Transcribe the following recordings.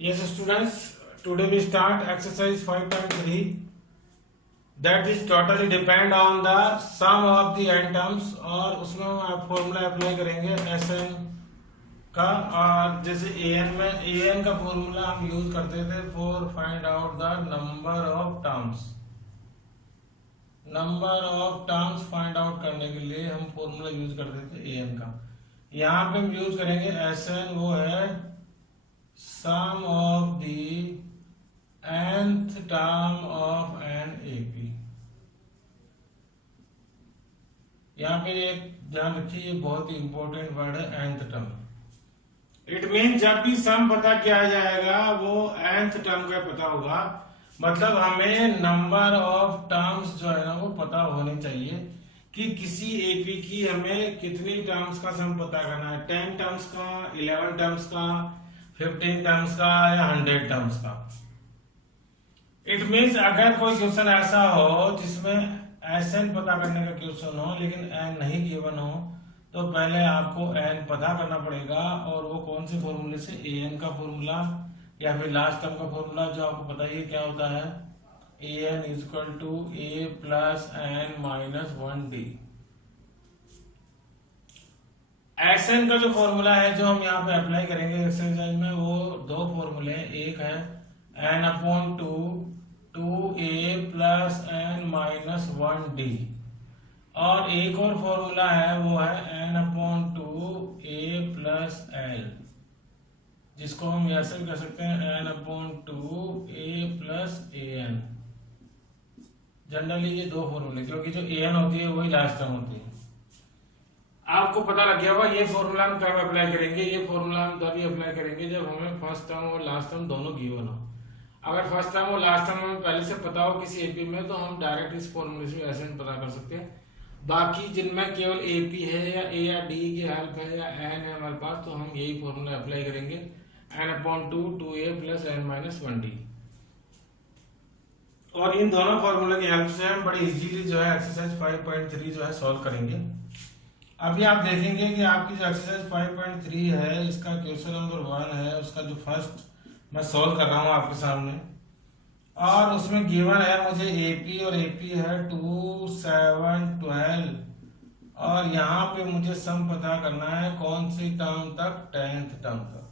Yes, students, today we start exercise 5.3 that is totally depend on the sum of the n terms और उसमें हम आप formula apply करेंगे Sn का। और जैसे an में an का फॉर्मूला हम यूज करते थे for find out the number of terms find out करने के लिए हम फॉर्मूला यूज करते थे an का। यहाँ पे हम यूज करेंगे Sn, वो है sum of the nth term of an AP। यहाँ पे एक ध्यान रखिए, ये बहुत ही इंपॉर्टेंट वर्ड है nth टर्म। इट मीन जब भी सम पता किया जाएगा वो nth टर्म का पता होगा, मतलब हमें नंबर ऑफ टर्म्स जो है ना वो पता होने चाहिए कि किसी एपी की हमें कितनी टर्म्स का सम पता करना है, 10 टर्म्स का, 11 टर्म्स का, 15 टर्म्स का या 100 टर्म्स का। इट मीन्स अगर कोई क्वेश्चन ऐसा हो जिसमें Sn पता करने का क्वेश्चन हो लेकिन n नहीं गिवन हो, तो पहले आपको n पता करना पड़ेगा। और वो कौन से फॉर्मूले से, an का फॉर्मूला या फिर लास्ट टर्म का फॉर्मूला, जो आपको पता ही क्या होता है, an equal to a plus n minus 1d। Sn का जो फॉर्मूला है जो हम यहाँ पे अप्लाई करेंगे एक्सरसाइज में, वो दो फॉर्मूले, एक है n upon 2a plus n minus 1d, और एक और फॉर्मूला है वो है n upon 2a plus l, जिसको हम ऐसे भी कर सकते हैं n upon 2a plus an। Generally ये दो फॉर्मूले, क्योंकि जो an होती है वही लास्ट टर्म होती है। आपको पता लग गया होगा ये फॉर्मूला हम कब अप्लाई करेंगे। ये फॉर्मूला हम तभी अप्लाई करेंगे जब हमें फर्स्ट टर्म और लास्ट टर्म दोनों गिवन हो। अगर फर्स्ट टर्म और लास्ट टर्म हमें पहले से पता हो किसी एपी में, तो हम डायरेक्ट इस फॉर्मूले से ऐसे पता कर सकते हैं। बाकी जिनमें केवल एपी है या ए या डी की हेल्प है या एन है हमारे पास, तो हम यही फॉर्मूला अप्लाई करेंगे, n upon 2a plus n minus 1d। और इन दोनों फॉर्मूले की हेल्प से हम बड़ी इजीली जो है एक्सरसाइज 5.3 जो है सॉल्व करेंगे। अभी आप देखेंगे कि आपकी जो एक्सरसाइज 5.3 है, इसका क्वेश्चन नंबर 1 है, उसका जो फर्स्ट मैं सॉल्व कर रहा हूं आपके सामने, और उसमें गिवन है मुझे एपी, और एपी है 2, 7, 12, और यहाँ पे मुझे सम पता करना है कौन सी टर्म तक, 10th टर्म तक।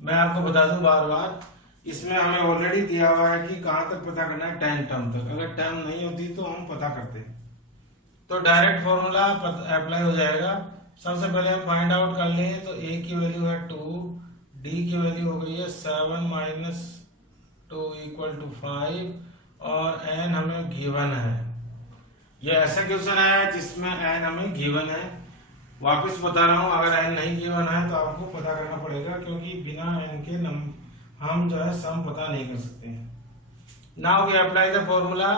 मैं आपको बता दूं बार बार, इसमें हमें ऑलरेडी दिया हुआ है कि कहां तक पता करना है, 10 टर्म तक। अगर टर्म नहीं होती तो हम पता करते, तो डायरेक्ट फॉर्मूला अप्लाई हो जाएगा। सबसे पहले हम फाइंड आउट कर लें, तो a की वैल्यू है 2, d की वैल्यू हो गई है 7 माइनस 2 इक्वल टू 5, और n हमें गिवन है। ये ऐसा क्वेश्चन है जिसमें n हमें गिवन है। वापस बता रहा हूं, अगर n नहीं गिवन है तो आपको पता करना पड़ेगा, क्योंकि बिना n के हम जो है सम पता नहीं कर सकते हैं। Now we apply the formula.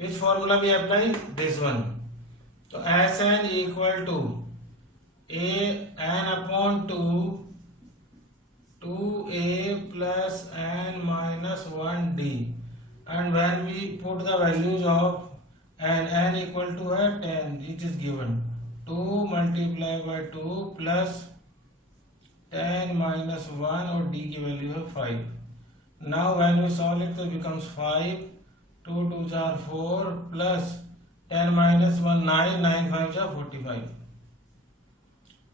Which formula we apply? This one. तो Sn equal to n upon 2a plus n minus 1d, and when we put the values of n equal to है 10, it is given 2 multiply by 2 plus 10 minus 1, और d की value है 5। Now when we solve it, तो becomes 5, 2 2 4 4 plus 10 minus 1 9, 9 5 जा 45।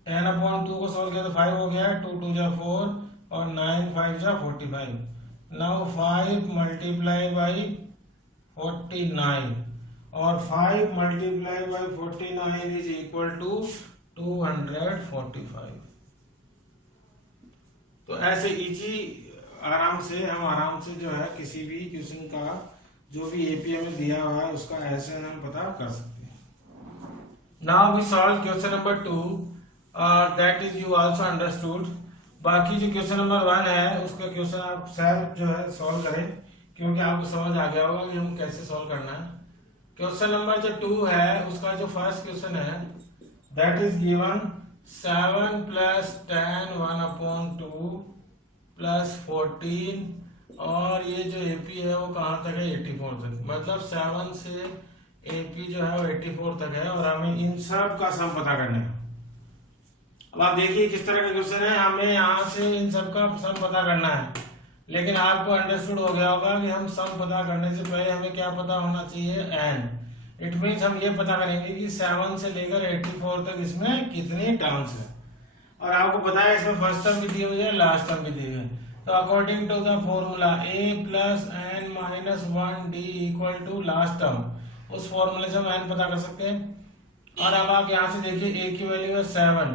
10 upon 2 को solve किया तो 5 हो गया, 2 2 जा 4 और 9 5 जा 45। नाउ 5 मल्टीप्लाई बाई 49, और 5 multiply by 49 is equal to 245। तो ऐसे इजी आराम से जो है किसी भी क्वेश्चन का जो भी एपी में दिया हुआ है उसका ऐसे हम पता कर सकते हैं। Now we solve question number 2, और that is you also understood. बाकी जो क्वेश्चन नंबर 1 है उसका क्वेश्चन आप सेल्फ जो है सॉल्व करें, क्योंकि आपको समझ आ गया होगा कि हम कैसे सॉल्व करना है। क्वेश्चन नंबर जो 2 है उसका जो फर्स्ट क्वेश्चन है, that is given 7 plus 10 1 upon 2 plus 14, और ये जो एपी है वो कहां तक है, 84 तक। मतलब 7 से एपी जो है वो 84 तक है, और हमें इन सब का सम पता करना है। अब आप देखिए किस तरह का क्वेश्चन है, हमें यहाँ से इन सब का सम पता करना है, लेकिन आपको अंडरस्टूड हो गया होगा कि हम सम पता करने से पहले हमें क्या पता होना चाहिए, एन। इट मीन्स हम ये पता करेंगे कि 7 से लेकर 84 तक इसमें कितनी टर्म्स है, और आपको पता है इसमें फर्स्ट टर्म भी दी हुई है, लास्ट टर्म भी दी हुई है। तो according to the formula a plus N minus 1 d equal to last term, उस फॉर्मूले से हम एन पता कर सकते हैं। और अब आप यहाँ से देखिए a की वैल्यू है 7,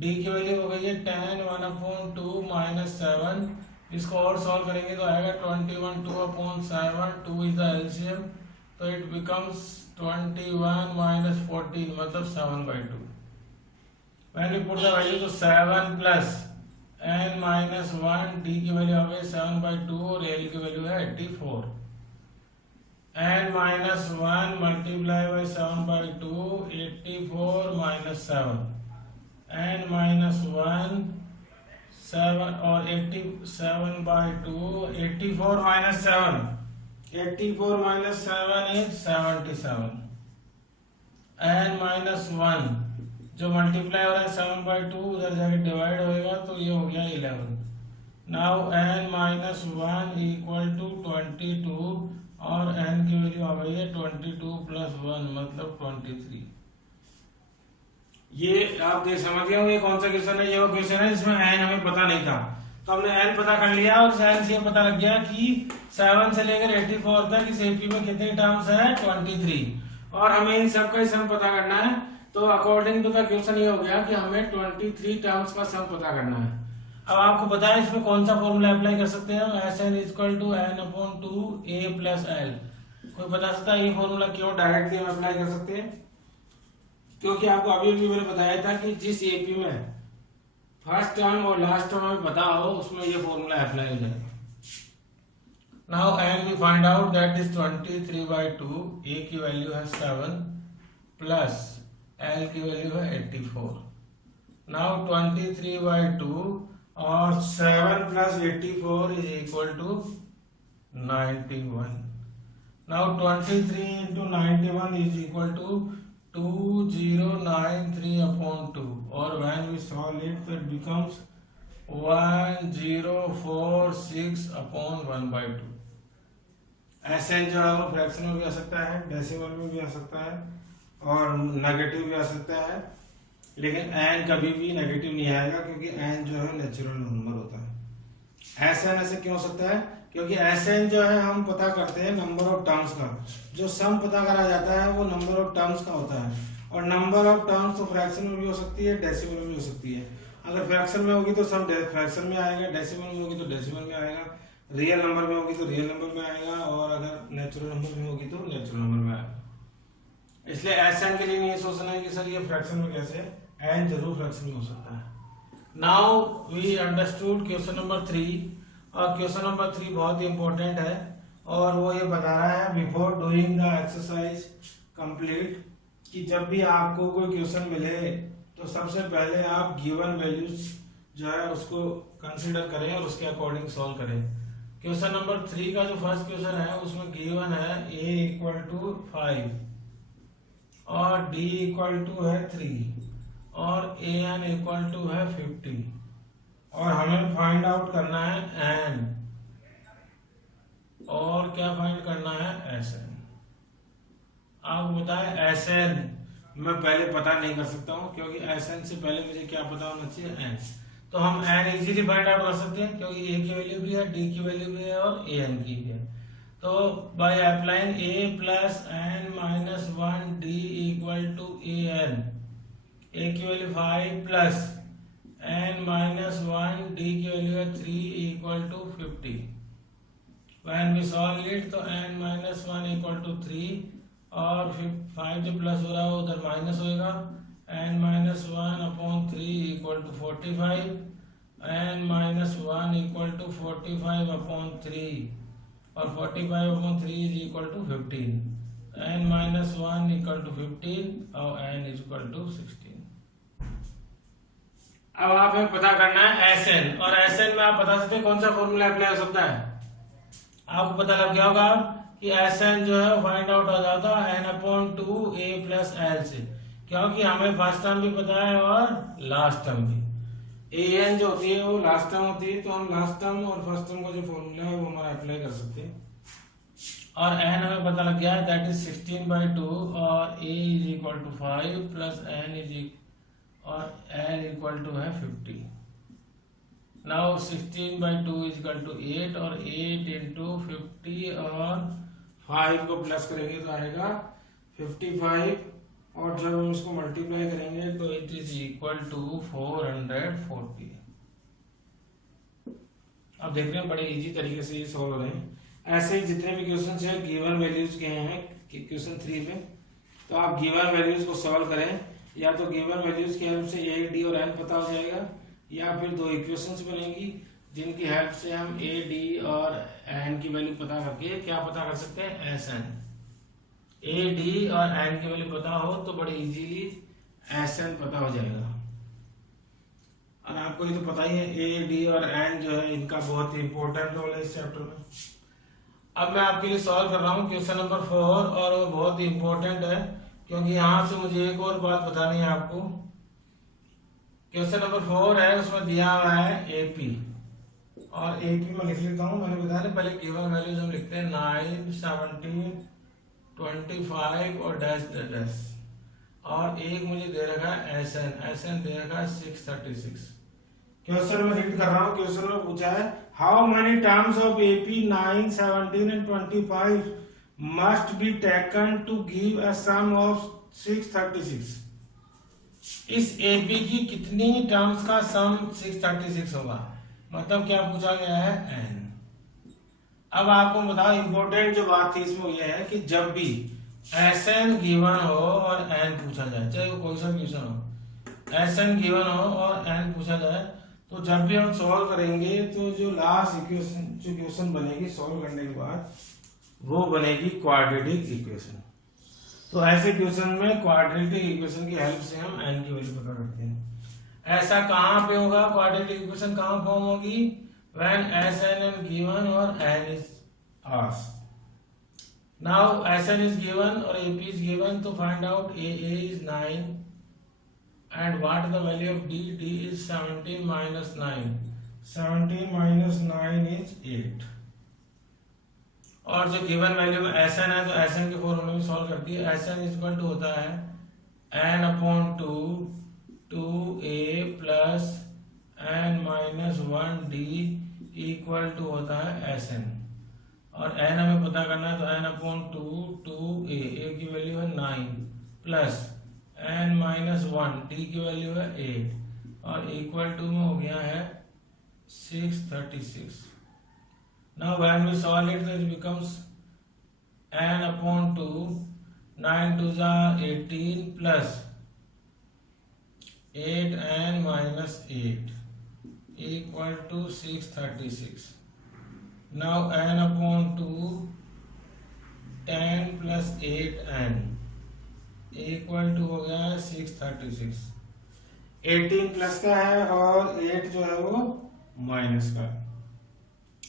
d की वैल्यू हो गई है 10 1/2 माइनस 7, इसको और सॉल्व करेंगे तो आएगा 21 2/7, 2 इज द एलसीएम, तो इट बिकम्स 21 माइनस 14 मतलब 7/2। When we put the value to 7 plus n minus 1, d की वैल्यू आ गई 7/2 और l की वैल्यू है 84। n minus 1 multiply by 7/2, 84 minus 7, n minus 1 7 और 87/2, 84 minus 7, 84 minus 7 is 77, n minus 1 जो multiply हो रहा है 7/2 उधर जाके डिवाइड होएगा तो ये हो गया 11। Now n minus 1 equal to 22 और n की वैल्यू आ गई है 22 प्लस 1 मतलब 23। ये आप देख समझ गए ये कौन सा क्वेश्चन है, ये वो क्वेश्चन है जिसमें n हमें पता नहीं था, तो हमने n पता कर लिया और n से पता लग गया कि 7 से लेकर 84 तक इस एपी में कितने टर्म्स है 23, और हमें इन सब का सम पता करना है। तो अकॉर्डिंग टू द क्वेश्चन ये हो गया कि हमें 23 टर्म्स का सम पता करना है। अब आपको पता है इसमें कौन सा फॉर्मूला अप्लाई कर सकते हैं, Sn equal to n/2 a plus l। कोई बता सकता है ये फॉर्मूला क्यों डायरेक्टली हम अप्लाई कर सकते हैं? क्योंकि आपको अभी भी मैंने बताया था कि जिस एपी में फर्स्ट टर्म और लास्ट टर्म हमें पता हो उसमें ये फॉर्मूला अप्लाई हो जाएगा। Now n we find out that is 23/2, a की वैल्यू है 7 प्लस L की वैल्यू है 84। नाउ 23/2 और 7 plus 84 is equal to 91। Now 23 into 91 is equal to 2093/2, और when we solve it it becomes 1046/1/2। Sn जो है वो फ्रैक्शन में भी आ सकता है, डेसिमल में भी आ सकता है और नेगेटिव भी आ सकता है, लेकिन n कभी भी नेगेटिव नहीं आएगा क्योंकि n जो है नेचुरल नंबर होता है। Sn ऐसे क्यों हो सकता है? क्योंकि Sn जो है हम पता करते हैं नंबर ऑफ टर्म्स का, जो सम पता करा जाता है वो नंबर ऑफ टर्म्स का होता है, और नंबर ऑफ टर्म्स तो फ्रैक्शन में भी हो सकती है, डेसिमल में भी हो सकती है। अगर फ्रैक्शन में होगी तो सम फ्रैक्शन में आएगा, डेसिमल में होगी तो डेसिमल में आएगा, रियल नंबर में होगी तो रियल नंबर में आएगा, और अगर नेचुरल नंबर में होगी तो नेचुरल नंबर में आएगा। इसलिए Sn के लिए नहीं सोचना है कि सर ये फ्रैक्शन में कैसे, n जरूर फ्रैक्शन में हो सकता है। Now we understood question number 3, और क्वेश्चन नंबर 3 बहुत ही इंपॉर्टेंट है, और वो ये बता रहा है before doing the exercise complete कि जब भी आपको कोई क्वेश्चन मिले तो सबसे पहले आप गिवन वैल्यूज जो है उसको कंसीडर करें और उसके अकॉर्डिंग सॉल्व करें। क्वेश्चन नंबर 3 का जो फर्स्ट क्वेश्चन है उसमें गिवन है a इक्वल टू 5 और d इक्वल टू है 3 और an इक्वल टू है 50, और हमें फाइंड आउट करना है n, और क्या फाइंड करना है Sn। आपको बताए Sn मैं पहले पता नहीं कर सकता हूं क्योंकि Sn से पहले मुझे क्या पता होना चाहिए, n। तो हम n इजीली फाइंड आउट कर सकते हैं क्योंकि a की वैल्यू भी है, d की वैल्यू भी है और an की भी है। तो by applying a plus n minus 1 d equal to an, a की वैल्यू 5 प्लस n माइनस 1 d की वैल्यू है 3 equal to 50। When we solve it तो n माइनस 1 इक्वल टू 3 और 5 जो प्लस हो रहा है उधर माइनस होएगा, n minus 1/3 equal to 45, n minus 1 equal to 45/3 और 45/3 is equal to 15, n minus 1 equal to 15 और n इज इक्वल टू 16। अब हमें पता करना है Sn, और Sn में आप बता सकते हैं कौन सा फॉर्मूला अप्लाई हो सकता है। आपको पता लग गया होगा कि Sn जो है फाइंड आउट हो जाता है n/2 a प्लस l से, क्योंकि हमें फर्स्ट टर्म भी पता है और लास्ट टर्म भी। an जो होती है वो लास्ट टर्म होती है, तो हम लास्ट टर्म और फर्स्ट टर्म का जो फॉर्मूला है वो हमारा अप्लाई कर सकते हैं। और n हमें पता लग गया है, दैट इज 16/2 और a is equal to 5 plus n equal to है 50। नाउ 16/2 इज इक्वल टू 8 और 8 इंटू 50 और 5 को प्लस करेंगे तो आएगा 55 और जब हम इसको मल्टीप्लाई करेंगे तो इट इज इक्वल टू 440। अब देख रहे हैं बड़े इजी तरीके से ये सॉल्व हो रहे हैं। ऐसे ही जितने भी क्वेश्चन है गिवन वैल्यूज के हैं क्वेश्चन 3 में, तो आप गिवन वैल्यूज को सॉल्व करें, या तो गिवन वैल्यूज की हेल्प से ए डी और एन पता हो जाएगा, या फिर दो इक्वेशंस बनेंगी जिनकी हेल्प से हम ए डी और एन की वैल्यू पता करके क्या पता कर सकते हैं, एस एन। ए डी और एन की वैल्यू पता हो तो बड़े इजीली एस एन पता हो जाएगा। और आपको ये तो पता ही है ए डी और एन जो है इनका बहुत ही इंपॉर्टेंट रोल है इस चैप्टर में। अब मैं आपके लिए सॉल्व कर रहा हूँ क्वेश्चन नंबर 4 और वो बहुत ही इंपॉर्टेंट है क्योंकि यहाँ से मुझे एक और बात बतानी है आपको। क्वेश्चन नंबर 4 है, उसमें दिया हुआ है एपी और एपी में लिख लेता हूँ। मैंने बताया पहले गिवन वैल्यूज हम लिखते हैं 9, 17, 25 और डैश डैश, और एक मुझे दे रखा है एसएन दे रखा है 636। क्वेश्चन में रीड कर रहा हूँ। क्वेश्चन में पूछा है how many terms of AP 9, 17 and 25 must be taken to give a sum of 636। इस एपी की कितनी टर्म्स का सम 636 होगा, मतलब क्या पूछा गया है, एन। अब आपको बताओ इंपॉर्टेंट जो बात थी इसमें यह है कि जब भी एस एन गिवन हो और एन पूछा जाए, चाहे वो कोई सा क्वेश्चन हो, एस एन गिवन हो और एन पूछा जाए, तो जब भी हम सॉल्व करेंगे तो जो लास्ट इक्वेशन जो क्वेश्चन बनेगी सॉल्व करने के बाद वो बनेगी क्वाड्रेटिक इक्वेशन। तो ऐसे क्वेश्चन में क्वाड्रेटिक इक्वेशन की हेल्प से हम एन की वैल्यू पता करते हैं। ऐसा कहां पे होगा, क्वाड्रेटिक इक्वेशन कहां फॉर्म होगी, when S N is given और n is asked. Now S N is given और एपी इज गिवन, तो find out a is 9 and what the value of d, d is 17 minus 9, 17 minus 9 is 8। और जो given value में S N है तो S N के फॉर्मूले में सॉल्व करती है। एस एन इक्वल टू होता है N upon 2 a plus N minus 1 d equal to होता है एस एन, और एन हमें पता करना है तो एन अपॉन 2 ए की वैल्यू है 9 प्लस n माइनस 1 t की वैल्यू है 8 और इक्वल टू में हो गया है 636। Now when we solve it it becomes n upon 2, 9 2 जा 18 plus 8n minus 8 equal to 636। Now n upon 2 10 plus 8n equal to हो गया है 636। 18 प्लस का है और 8 जो है वो माइनस का।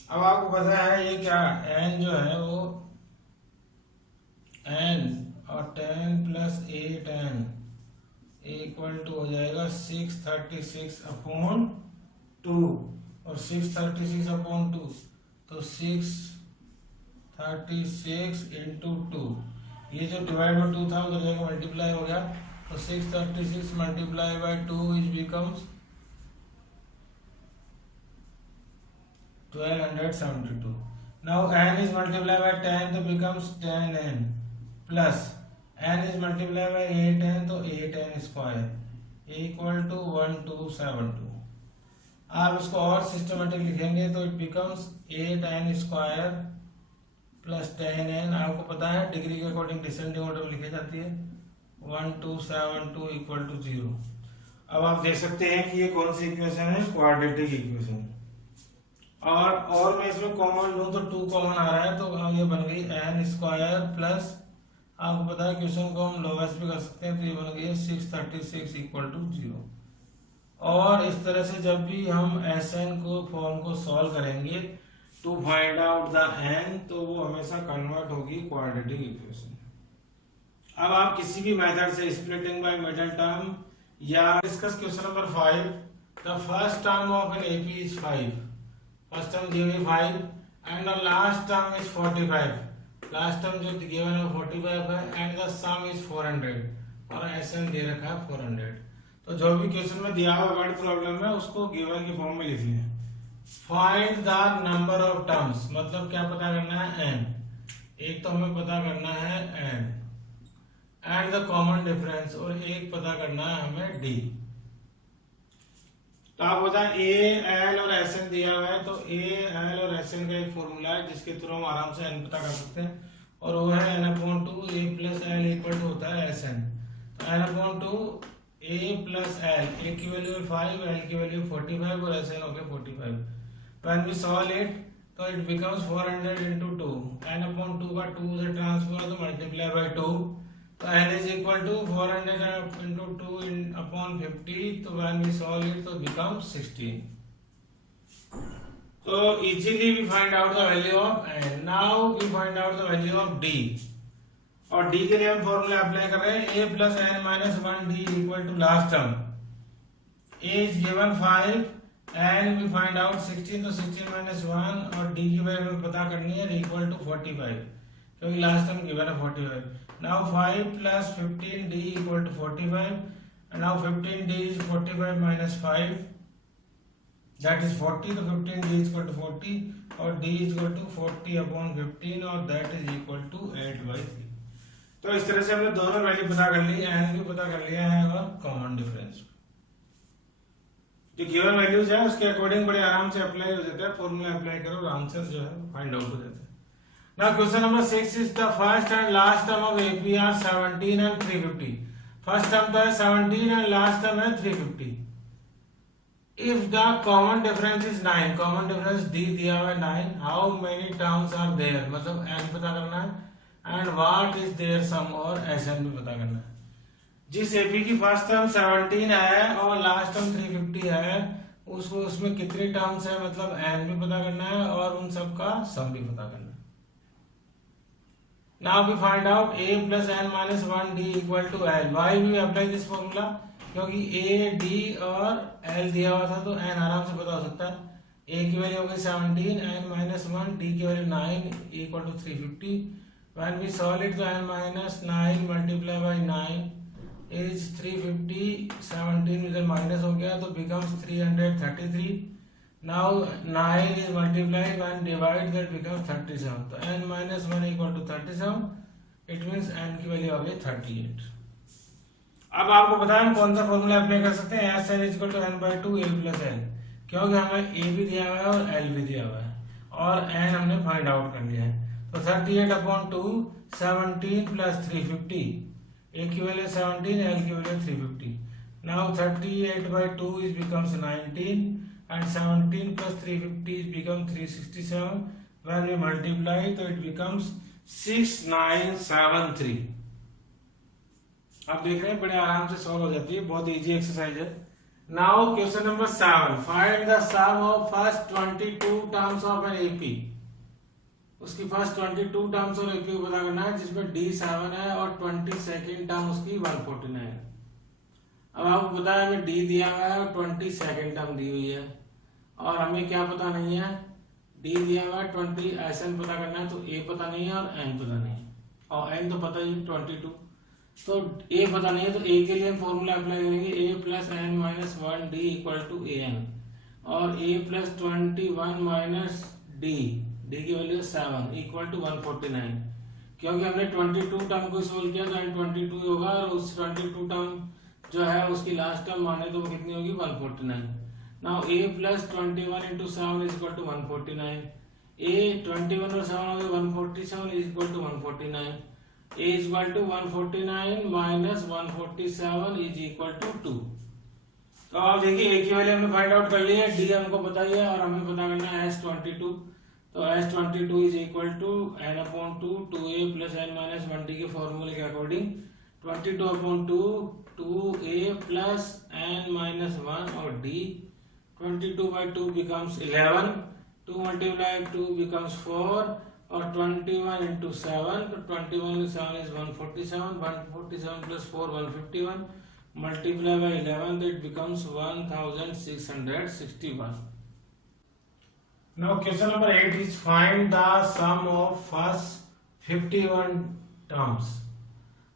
अब आपको पता है ये क्या, n जो है वो n और 10 प्लस 8n इक्वल टू हो जाएगा 636 अपॉन 2, और 636 अपॉन 2 तो 636 इंटू 2, ये जो डिवाइड बाय 2 था उधर जाकर मल्टीप्लाई हो गया, तो 636 multiply by 2 is becomes 1272। Now n is multiplied by 10 तो becomes 10n plus n is multiplied by 8n तो 8n स्क्वायर इक्वल टू 1272। आप इसको और सिस्टमेटिक लिखेंगे तो it becomes 8n square plus 10n। आपको पता है डिग्री के अकॉर्डिंग डिसेंडिंग ऑर्डर में लिखी जाती है, 1272 इक्वल टू 0। अब आप देख सकते हैं कि ये कौन सी इक्वेशन है, क्वाड्रेटिक इक्वेशन। और मैं इसमें कॉमन लूं तो 2 कॉमन आ रहा है, तो ये बन गई n स्क्वायर प्लस, आपको पता है क्वेश्चन को हम लोवेस्ट भी कर सकते हैं, तो ये बन गई 636 इक्वल टू 0। और इस तरह से जब भी हम Sn को फॉर्म को सॉल्व करेंगे to find out the n, तो वो हमेशा कन्वर्ट होगी क्वाड्रेटिक इक्वेशन। अब आप किसी भी मेथड से स्प्लिटिंग बाय मिडिल टर्म या discuss question number 5 the first term of an AP is 5. First term given 5 and the last term is 45. Last term जो given है 45 है and the sum is 400 और SN दे रखा है 400. तो जो भी क्वेश्चन में दिया हुआ वर्ड प्रॉब्लम है उसको गिवन की फॉर्म में लिख लिया. Find the number of terms, मतलब क्या पता करना है n. एक तो हमें पता करना है n and the common difference, और एक पता करना है हमें d. तो आप बताएं ए एल और एस एन दिया हुआ है, तो ए एल और एस एन का एक फॉर्मूला है जिसके थ्रू हम आराम से एन पता कर सकते हैं, और वो है N upon two A plus L equal to होता है एस एन. तो N upon two A plus L, A की वैल्यू है 5, एल की वैल्यू 45 और एस एन हो गया 45. व्हेन वी सॉल्व इट तो it becomes 400 into 2. N upon two का 2 से ट्रांसफर तो मल्टीप्लाई बाय 2. तो n is equal to 400 into 2 upon 50. तो when we solve it तो becomes 16. So easily we find out the value of n. Now we find out the value of d. और d के लिए हम formula apply कर रहे हैं a plus n minus 1 d equal to last term. a is given 5 and we find out 16, तो 16 minus 1 और d की वैल्यू हमें पता करनी है equal to 45 क्योंकि लास्ट टाइम गिवन है 45. Now 5 plus 15d equal to 45, and now 15d is 45 minus 5, that is 40. तो 15d is equal to 40 और d is equal to 40 upon 15 और that is equal to 8/3. तो इस तरह से हमने दोनों वैल्यू पता कर ली, n भी पता कर लिया है और कॉमन डिफरेंस. जो गिवन वैल्यूज है उसके अकॉर्डिंग बड़े आराम से अप्लाई हो जाता है, फॉर्मूला अप्लाई करो और आंसर जो है फाइंड आउट हो जाता है. Now question number 6 is the first and last term of AP are 17 and 350. First term तो है 17 and last term है 350. If the common difference is 9, common difference D दिया हुआ है 9, how many terms are there, मतलब n पता करना है, and what is their sum और SN भी पता करना है. जिस AP की फर्स्ट टर्म 17 है और लास्ट टर्म 350 है, उसमें कितने टर्म्स है, मतलब n भी पता करना है और उन सब का सम भी पता करना है. Now we find out a plus n minus 1 d equal to l. Why we apply this formula? क्योंकि a, d और l दिया हुआ था तो n आराम से पता हो सकता है. a की वैल्यू हो गई 17, n minus 1, d की value 9 equal to 350. When we solve it तो n minus 9 multiply by 9 is 350. 17 इधर माइनस हो गया तो becomes 333. Now 9 is multiplied and divide, that becomes 37. तो n minus 1 equal to 37. It means n की value आ गई 38. अब आपको पता है हम कौन सा फॉर्मूला अप्लाई कर सकते हैं. S N equal to n by 2 a plus l, क्योंकि हमें a भी दिया हुआ है और l भी दिया हुआ है और n हमने फाइंड आउट कर लिया है. तो 38 upon 2 17 plus 350. a की वैल्यू 17, l की value 350. Now 38 by 2 is becomes 19. And 17 plus 350 is become 367. When we multiply, so it becomes 6973. आप देख रहे हैं बड़े आराम से सॉल्व हो जाती है, बहुत इजी एक्सरसाइज है. Now question number 7. Find the sum of first 22 terms of an AP. उसकी फर्स्ट 22 टर्म्स ऑफ एपी को पता करना है, जिसमें D7 है और 22nd टर्म उसकी 149 है. अब आपको पता है हमें d दिया हुआ है और 22nd टर्म दी हुई है और हमें क्या पता नहीं है, d दिया हुआ है 20, SN पता करना है तो a पता नहीं है और n पता नहीं है और n तो पता ही 22. तो a पता नहीं है तो a के लिए हम फॉर्मूला अप्लाई करेंगे a plus n minus 1 d equal to an और a plus 21 minus d की वैल्यू 7 equal to 149. क्योंकि हमने 22 टर्म को सोल्व किया तो n 22 होगा और उस 22 टर्म जो है उसकी लास्ट टर्म माने तो वो कितनी होगी 149. Now a plus 21 into 7 is equal to 149. a 21 और 7 हो गए 147 is equal to 149. a is equal to 149 minus 147 is equal to 2. तो आप देखिए a की वैल्यू हमने फाइंड आउट कर ली है, d हमको पता ही है और हमें पता करना है S22. तो S22 is equal to n upon 2 2a plus n minus 1d के फॉर्मूले के according 22 upon 2 2a plus n minus 1 और d. 22 by 2 becomes 11. 2 multiplied 2 becomes 4 और 21 into 7. तो 21 into 7 is 147. 147 plus 4 151 multiply by 11, so it becomes 1661. Now question number 8 is find the sum of first 51 terms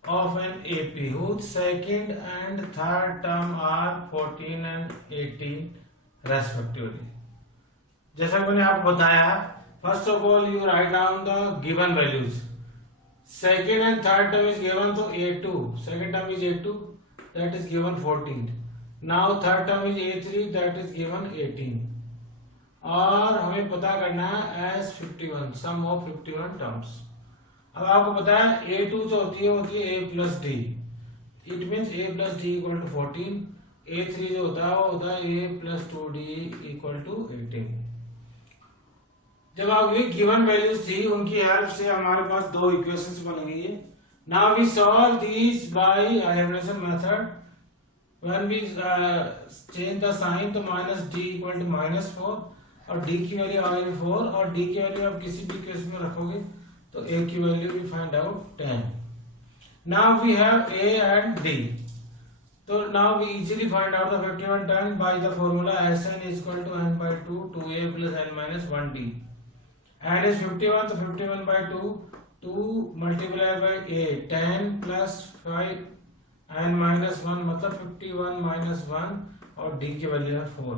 of an AP whose second and third term are 14 and 18 respectively. जैसा मैंने आपको बताया, first of all you write down the given values. Second and third term is given, so A2, second term is A2, that is given 14. Now third term is A3, that is given 18. और हमें पता करना है S51, sum of 51 terms. अब आपको पता है A2 जो होती है A plus D, it means A plus D equal to 14. A3 जो होता है वो होता है A plus 2D equal to 18. जब आपकी गिवन वैल्यूज थी उनकी हेल्प से हमारे पास दो इक्वेशंस बन गई है. Now we solve these by elimination method. When we change the sign तो माइनस डी इक्वल टू -4 और डी की वैल्यू आ गई 4 और डी की वैल्यू आप किसी भी इक्वेशन में रखोगे तो a की value we find out 10. Now we have a and d. तो now we easily find out the 51 10 by the formula Sn = n/2 2a + n - 1d. and is 51, तो 51 by 2 multiplied by a 10 plus 5 n minus 1 मतलब 51 minus 1 और d की value है 4.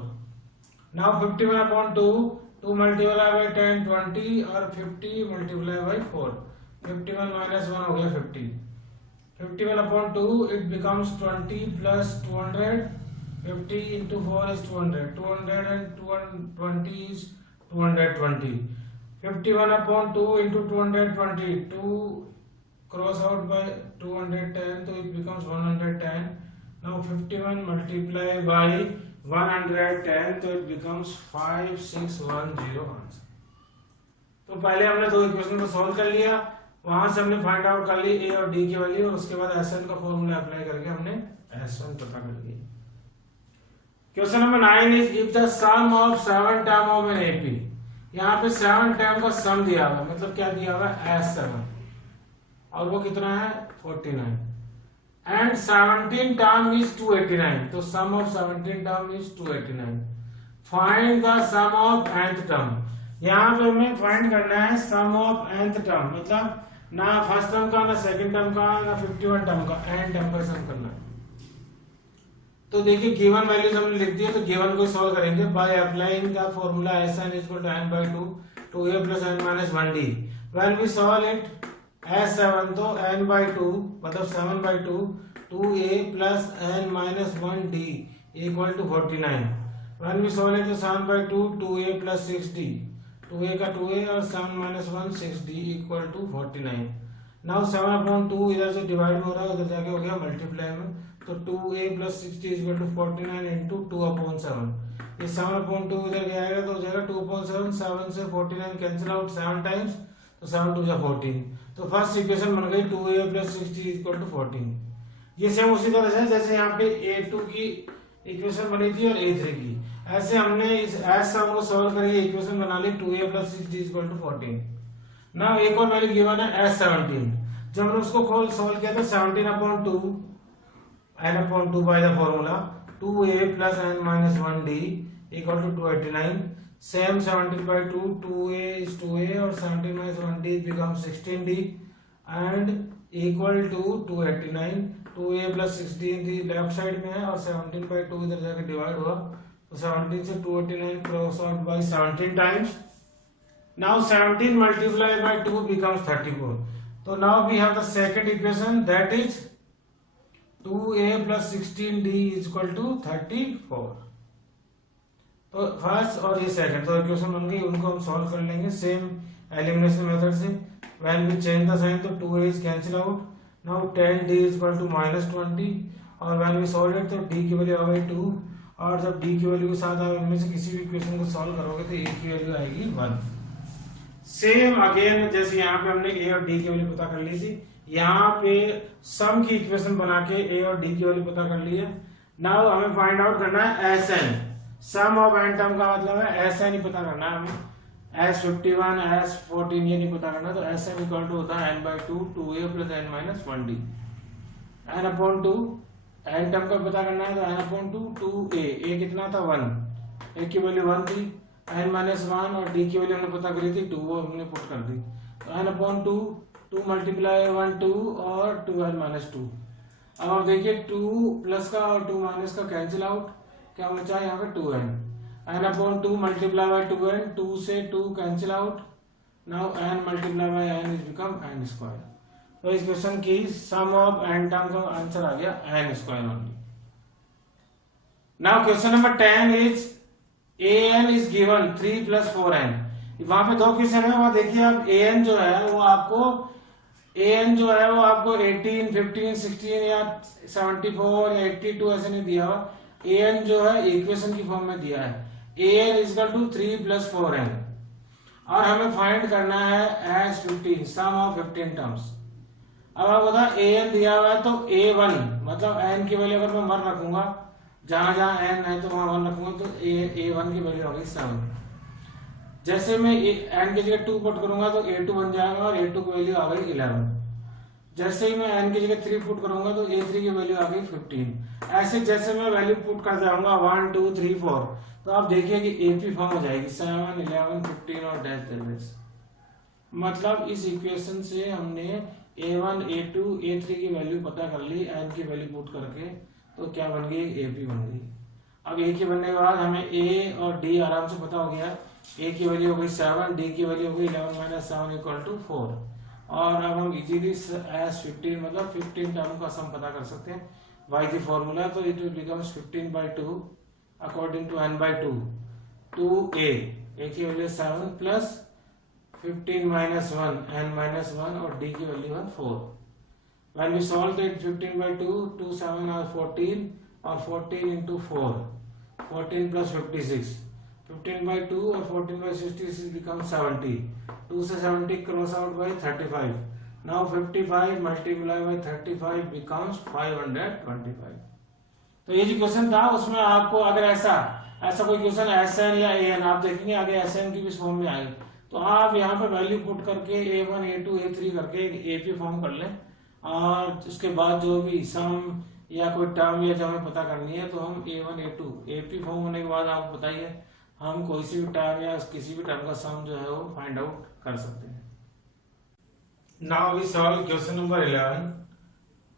now 51 upon 2 multiply by 10 20 और 50 multiply by 4. 51 minus 1 हो गया 50. 51 upon 2 it becomes 20 plus 200. 50 into 4 is 200. 200 and 220 is 220. 51 upon 2 into 220. 2 cross out by 210, so it becomes 110. Now 51 multiply by 110, so it becomes 5610 answer. तो पहले हमने दो equation को solve कर लिया, वहां से हमने फाइंड आउट कर ली a और d की वैल्यू और उसके बाद Sn का फॉर्मूला अप्लाई करके हमने S1 पता कर लिया. Question number 9 is if the sum of 7 term of an AP. यहाँ पे 7 टर्म का सम दिया हुआ, मतलब क्या दिया हुआ S7 और वो कितना है 49 and 17 term is 289. तो sum of 17 term is 289. Find the sum of nth term. यहाँ पे हमें फाइंड करना है sum of nth term, मतलब ना फर्स्ट टर्म का ना सेकंड टर्म का ना 51 टर्म का, n टर्म का सम करना है. तो देखिए गिवन वैल्यूज हमने लिख दी है, तो गिवन को सॉल्व करेंगे by applying the formula Sn = n/2 2a + n - 1d. When we solve it S7 तो n/2 मतलब 7/2 2a + n - 1d = 49. When we solve it तो 7/2 2a + 6d, 2a का 2a और 7 - 1 6d = 49. नाउ 7/2 इधर से डिवाइड हो रहा है, उधर जाके हो गया मल्टीप्लाई में, तो 2a + 6d = 49 into 2/7. ये 7/2 इधर गया आएगा तो हो जाएगा 2/7. 7 से 49 कैंसिल आउट 7 टाइम्स, तो 7 × 2 = 14. तो फर्स्ट इक्वेशन बन गई 2a + 6d = 14. ये सेम उसी तरह से जैसे यहाँ पे a2 की इक्वेशन बनी थी और a3 की, ऐसे हमने इस S7 को सॉल्व करके इक्वेशन बना ली 2a + 6d = 14. ना एक और वैल्यू गिवन है S17. जब हमने उसको खोल सॉल्व किया तो 17/2 n/2 by the formula 2a + n - 1d = 289. Same 17/2 2a is 2a और 17 - 1d becomes 16d and equal to 289. 2a + 6d the left side में है और 17/2 इधर जाके डिवाइड हुआ, तो 17 से 289 cross out by 17 times. Now 17 multiplied by 2 becomes 34. So now we have the second equation, that is 2a + 16d = 34. तो first और ये सेकंड तो इक्वेशन बन गई, उनको हम सॉल्व कर लेंगे सेम एलिमिनेशन मेथड से. When we change the sign तो 2a is cancel out. Now 10d = -20 और व्हेन वी सॉल्व इट तो d की वैल्यू आ गई 2 और जब d की वैल्यू के साथ आप इनमें से किसी भी इक्वेशन को सॉल्व करोगे तो a की वैल्यू आएगी 1. सेम अगेन जैसे यहाँ पे हमने a और d की वैल्यू पता कर ली थी, यहाँ पे सम की इक्वेशन बना के a और d की वैल्यू पता कर ली है. नाउ हमें फाइंड आउट करना है Sn. Sum of n term का मतलब है Sn ही पता करना है हमें. S51 S14 ये नहीं पता करना, तो Sn = होता है n/2 2a + n - 1d. n/2 N term का पता करना है तो एन अपॉन टू, टू ए कितना था 1, ए की वैल्यू 1 थी, एन माइनस 1 और डी की वैल्यू हमने पता करी थी 2, वो हमने पुट कर दी। तो एन अपॉन टू, 2 मल्टीप्लाई 1 2 और 2n माइनस 2। अब आप देखिए 2 प्लस का और 2 माइनस का कैंसिल आउट, क्या बचा यहाँ पे 2n, N upon 2 multiply bye 2n, 2 से 2 cancel out, now n multiply by n is become n square. तो इस क्वेश्चन की सम ऑफ n टर्म का आंसर आ गया n square only. Now question number 10 is an is given 3 plus 4n। वहां पे 2 question है, वहां देखिए आप an जो है वो आपको 18, 15, 16 या 74 या 82 ऐसे नहीं दिया हुआ। an जो है इक्वेशन की फॉर्म में दिया है, an is equal to 3 plus 4n और हमें फाइंड करना है एज 15, सम ऑफ 15 टर्म्स। अब आप बता an दिया हुआ है तो a1 मतलब n की वैल्यू अगर मैं 1 रखूंगा, जहां जहां n है तो वहां 1 रखूंगा, तो a1 की वैल्यू आ गई 7। जैसे मैं n की जगह 2 पुट करूंगा तो a2 बन जाएगा और a2 की वैल्यू आ गई 11। जैसे ही मैं n की जगह 3 पुट करूंगा तो a3 की वैल्यू आ गई 15। ऐसे जैसे मैं वैल्यू पुट कर जाऊंगा 1 2 3 4, तो आप देखिए कि AP फॉर्म हो जाएगी 7 11 15 और डैश डैश। मतलब इस इक्वेशन से हमने a1 a2 a3 की वैल्यू पता कर ली, n की वैल्यू पुट करके, तो क्या बन गई AP बन गई। अब a की बनने के बाद हमें a और d आराम से पता हो गया, a की वैल्यू हो गई 7, d की वैल्यू हो गई 11 माइनस 7 इक्वल टू 4। और अब हम इजीली एज 15 मतलब 15 टर्म का सम पता कर सकते हैं बाय द फॉर्मूला। तो it becomes 15 by 2 according to n by 2, 2a, a की value 7 plus 15 minus 1 n minus 1 और d की वैल्यू 1 4। वैल्यू सॉल्व इट 15 by 2, 2 7 और 14 और 14 into 4, 14 plus 56, 15 by 2 और 14 by 66 becomes 70, 2 से 70 cross out by 35, now 55 multiply by 35 becomes 525। तो ये जो क्वेश्चन था उसमें आपको अगर ऐसा कोई क्वेश्चन SN या AN आप देखेंगे आगे SN की भी फॉर्म में आएगी, तो आप यहाँ पे वैल्यू पुट करके A1 A2 A3 करके AP फॉर्म कर लें और उसके बाद जो भी सम या कोई टर्म या जो हमें पता करनी है तो हम A1 A2 AP फॉर्म होने के बाद आपको बताइए हम कोई सी भी टर्म या किसी भी टर्म का सम जो है वो फाइंड आउट कर सकते हैं। Now we solve question number 11।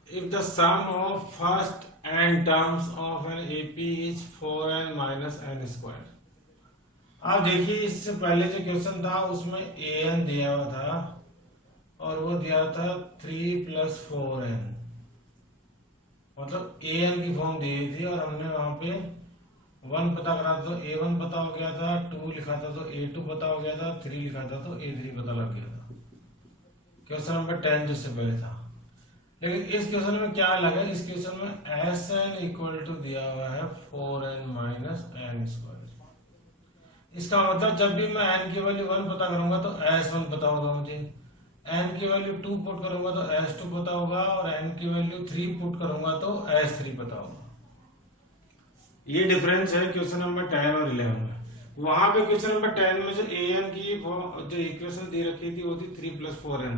If the sum of first n terms of an AP is 4n minus n square. आप देखिए इससे पहले जो क्वेश्चन था उसमें an दिया हुआ था और वो दिया था 3 plus 4n, मतलब an की फॉर्म दी गई थी और हमने वहां पे 1 पता करा तो a1 पता हो गया था, 2 लिखा था तो a2 पता हो गया था, 3 लिखा था तो a3 पता लग गया था क्वेश्चन नंबर 10 जिससे पहले था। लेकिन इस क्वेश्चन में क्या अलग है, इस क्वेश्चन में Sn इक्वल टू दिया हुआ है 4n minus n स्क्वायर। इसका मतलब जब भी मैं n की वैल्यू 1 पता करूंगा तो S1 पता होगा मुझे, n की वैल्यू 2 पुट करूंगा तो S2 पता होगा और n की वैल्यू 3 पुट करूंगा तो S3 पता होगा। ये डिफरेंस है क्वेश्चन नंबर 10 और 11 में। वहां पे क्वेश्चन नंबर 10 में जो an की जो इक्वेशन दी रखी थी वो थी 3 plus 4n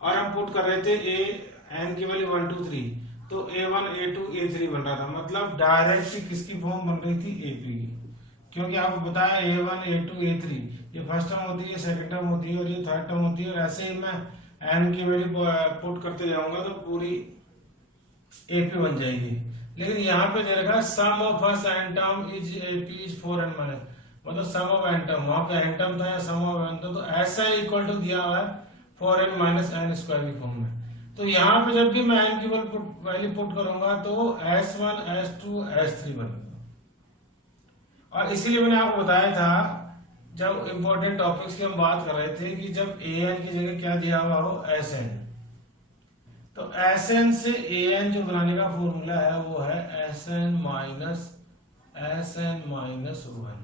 और हम पुट कर रहे थे n की वैल्यू 1 2 3, तो a1 a2 a3 बन रहा था, मतलब डायरेक्ट किसकी फॉर्म बन रही थी AP की, क्योंकि आपको बताया a1 a2 a3 ये फर्स्ट टर्म होती है, सेकंड टर्म होती है और ये थर्ड टर्म होती है, और ऐसे ही मैं n की वैल्यू पुट करते जाऊंगा तो पूरी AP बन जाएगी। लेकिन यहाँ पे दे रखा है sum of first n term is AP is 4n minus, मतलब सम ऑफ n टर्म, वहां पे n टर्म था या सम ऑफ n था, तो ऐसा इक्वल टू दिया हुआ है 4n माइनस n स्क्वायर की फॉर्म में। तो यहाँ पे जब भी मैं n की वैल्यू पुट करूंगा तो S1 S2 S3 बनेगा। और इसीलिए मैंने आपको बताया था जब इंपॉर्टेंट टॉपिक्स की हम बात कर रहे थे कि जब an की जगह क्या दिया हुआ हो Sn, तो Sn से an जो बनाने का फॉर्मूला है वो है Sn माइनस 1।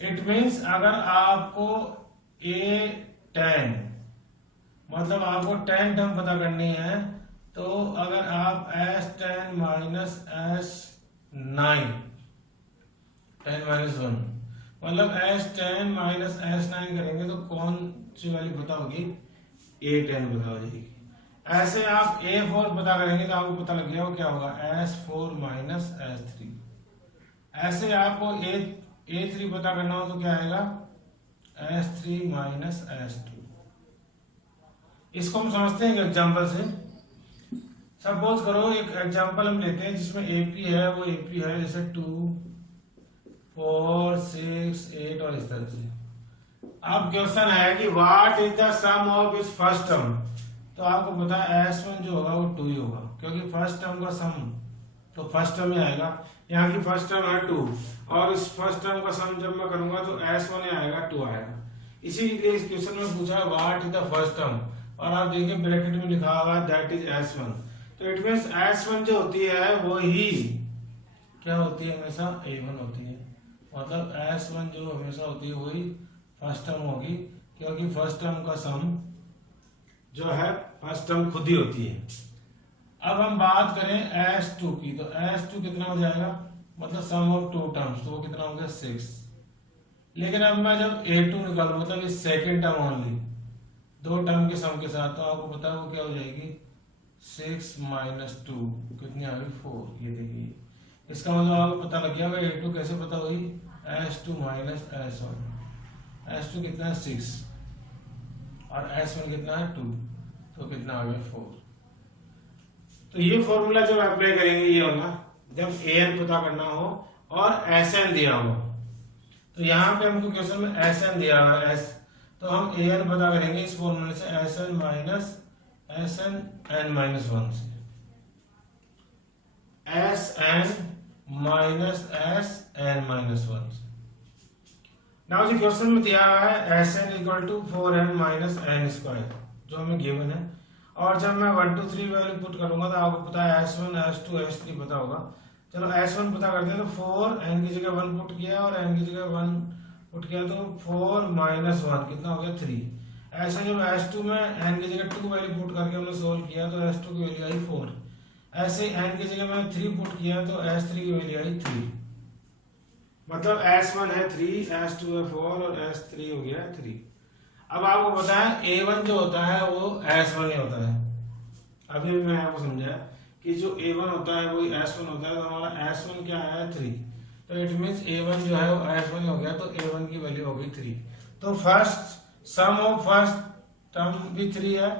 इट मीन्स अगर आपको A10 मतलब आपको 10 टर्म पता करनी है तो अगर आप S10 माइनस S9 10 माइनस 1 मतलब S10 माइनस S9 करेंगे तो कौन सी वैल्यू पता होगी, A10 पता हो जाएगी। ऐसे आप A4 पता करेंगे तो आपको पता लग गया वो क्या होगा, S4 माइनस S3। ऐसे आपको A3 पता करना हो तो क्या आएगा, S3 माइनस S2। इसको हम समझते हैं एग्जाम्पल से। सपोज करो एक एग्जाम्पल हम लेते हैं जिसमें AP है, वो AP है जैसे 2 4 6 8 और इस तरह से। अब क्वेश्चन है कि what is the sum of इस फर्स्ट टर्म। तो आपको पता है S1 जो होगा वो 2 ही होगा, क्योंकि फर्स्ट टर्म का सम तो फर्स्ट टर्म ही आएगा। यहाँ की फर्स्ट टर्म है 2 और इस फर्स्ट टर्म का सम जब मैं करूंगा तो S1 ही आएगा, 2 आएगा। इसीलिए इस क्वेश्चन में पूछा है what is the first term, और आप देखिए ब्रैकेट में लिखा हुआ है दैट इज S1। तो इट मींस S1 जो होती है वो ही क्या होती है, हमेशा A1 होती है। मतलब S1 जो हमेशा होती है वही फर्स्ट टर्म होगी, क्योंकि फर्स्ट टर्म का सम जो है फर्स्ट टर्म खुद ही होती है। अब हम बात करें S2 की, तो S2 कितना हो जाएगा, मतलब सम ऑफ 2 टर्म्स, तो वो कितना हो गया 6। लेकिन अब मैं जब A2 निकालू, मतलब इस सेकेंड टर्म ओनली 2 टर्म के सम के साथ, तो आपको पता है वो क्या हो जाएगी, 6 माइनस 2 कितनी आ गई 4। ये देखिए इसका मतलब आपको पता लग गया A2 कैसे पता हुई, S2 माइनस S1। S2 कितना है 6 और S1 कितना है 2, तो कितना आ गया 4। तो ये फॉर्मूला जब अप्लाई करेंगे ये होगा जब AN पता करना हो और SN दिया हो। तो यहाँ पे हमको क्वेश्चन में SN दिया हुआ है S, तो हम AN पता करेंगे इस फॉर्मूले से, SN minus SN n minus 1 से, SN माइनस SN माइनस 1 से। नाउ जी क्वेश्चन में दिया हुआ है SN equal to 4n minus n square जो हमें गिवन है, और जब मैं 1 2 3 वैल्यू पुट करूंगा तो आपको पता है S1 S2 S3 पता होगा। चलो S1 पता करते हैं, तो 4 n की जगह 1 पुट किया और n की जगह 1 पुट किया, तो 4 माइनस 1 कितना हो गया 3। ऐसा जब S2 में n की जगह 2 वैल्यू पुट करके हमने सोल्व किया तो S2 की वैल्यू आई 4। ऐसे n की जगह मैंने 3 पुट किया तो S3 की वैल्यू आई 3। मतलब S1 है 3, S2 है 4 और S3 हो गया 3। अब आपको पता है A1 जो होता है वो S1 ही होता है। अभी मैं आपको समझाया कि जो A1 होता है वही S1 होता है, तो हमारा S1 क्या है 3, तो इट मींस A1 जो है वो S1 हो गया, तो A1 की वैल्यू हो गई 3। तो first sum of first term भी 3 है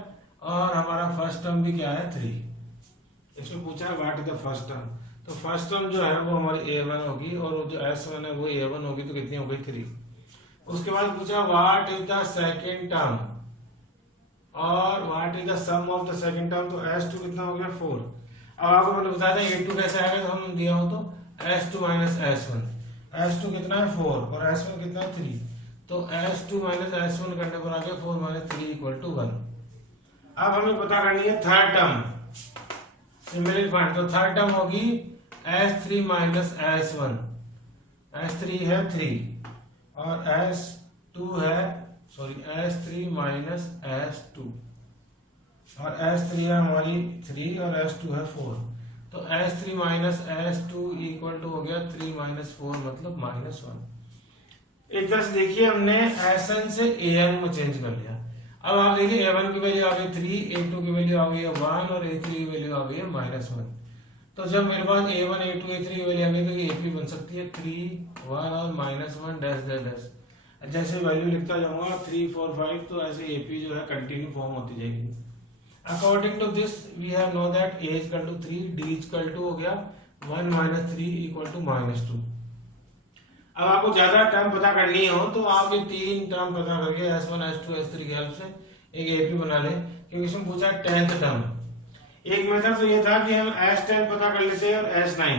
और हमारा फर्स्ट टर्म भी क्या है 3। इसमें पूछा है what is the first term, तो फर्स्ट टर्म जो है वो हमारी A1 होगी और जो S1 है वो A1 होगी, तो कितनी हो गई 3। उसके बाद पूछा what is the second term और what is the sum of the second term, तो S2 कितना हो गया 4। अब आपको मैंने बताया था A2 कैसे आएगा, तो हम दिया हो तो S2 माइनस S1, S2 कितना है 4 और S1 कितना है 3, तो S2 माइनस S1 करने पर आ गया 4 माइनस 3 इक्वल टू 1। अब हमें पता करनी है थर्ड टर्म, सिमिलर फाइंड, तो थर्ड टर्म होगी S3 माइनस S1, S3 है 3 और S2 है S3 माइनस S2 और S3 है हमारी 3 और S2 है 4, तो S3 minus S2 equal to हो गया 3 माइनस 4 मतलब माइनस 1। एक तरह से देखिए हमने SN से AN में चेंज कर लिया। अब आप देखिए A1 की वैल्यू आ गई 3, A2 की वैल्यू आ गई है 1 और A3 की वैल्यू आ गई है माइनस 1। तो जब मेरे पास A1 A2 A3 की वैल्यू आ गई तो ये AP बन सकती है 3 1 और माइनस 1 डैश डैश डैश। जैसे वैल्यू लिखता जाऊंगा 3 4 5, तो ऐसे AP जो है कंटिन्यू फॉर्म होती जाएगी। According to this we have know that A equal to 3, D equal to हो गया 1 माइनस 3 इक्वल टू माइनस 2। अब आपको ज्यादा टर्म पता करनी हो तो आप ये 3 टर्म पता करके S1 S2 S3 की हेल्प से एक AP बना लें, क्योंकि इसमें पूछा है 10th टर्म। एक मेथड तो ये था कि हम S10 पता कर लेते और S10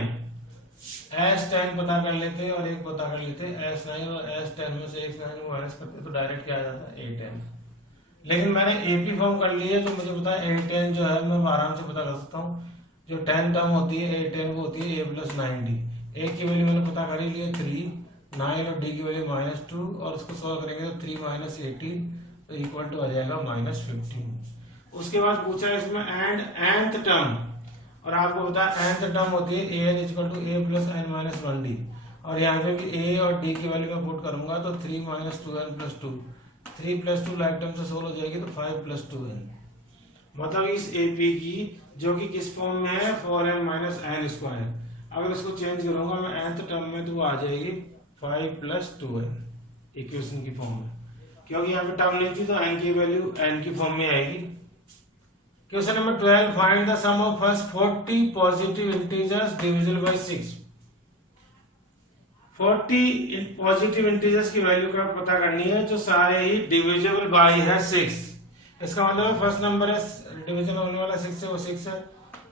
पता कर लेते और एक पता कर लेते S9 और S10 में से S9 को माइनस करते तो डायरेक्ट क्या आ जाता है A10। लेकिन मैंने AP फॉर्म कर ली है तो मुझे पता है A10 जो है मैं आराम से पता कर सकता हूँ। जो 10 टर्म होती है A10 वो होती है A प्लस 9D। A की वैल्यू मैंने पता कर ही लिया 3, 9 और D की वैल्यू माइनस 2 और उसको सॉल्व करेंगे तो 3 माइनस 18 तो इक्वल टू आ जाएगा माइनस 15। उसके बाद पूछा है इसमें एंड nth टर्म, और आपको पता है nth टर्म होती है an equal to a plus n minus 1d, और यहाँ पे भी a और d की वैल्यू मैं पुट करूंगा तो 3 minus 2n plus 2, 3 plus 2 like term से सोल्व हो जाएगी तो 5 प्लस 2n। मतलब इस AP की जो कि किस फॉर्म में है 4m माइनस एन स्क्वायर, अगर इसको चेंज करूंगा मैं nth टर्म में तो वो आ जाएगी 5 प्लस 2n इक्वेशन की फॉर्म में, क्योंकि यहाँ पे टर्म नहीं थी तो n की वैल्यू n की फॉर्म में आएगी। Question number 12, find the sum of first 40 positive integers divisible by 6। 40 positive integers की वैल्यू का पता करनी है जो सारे ही डिविजिबल बाय है 6। इसका मतलब फर्स्ट नंबर है डिवीजन होने वाला 6 से वो 6 है,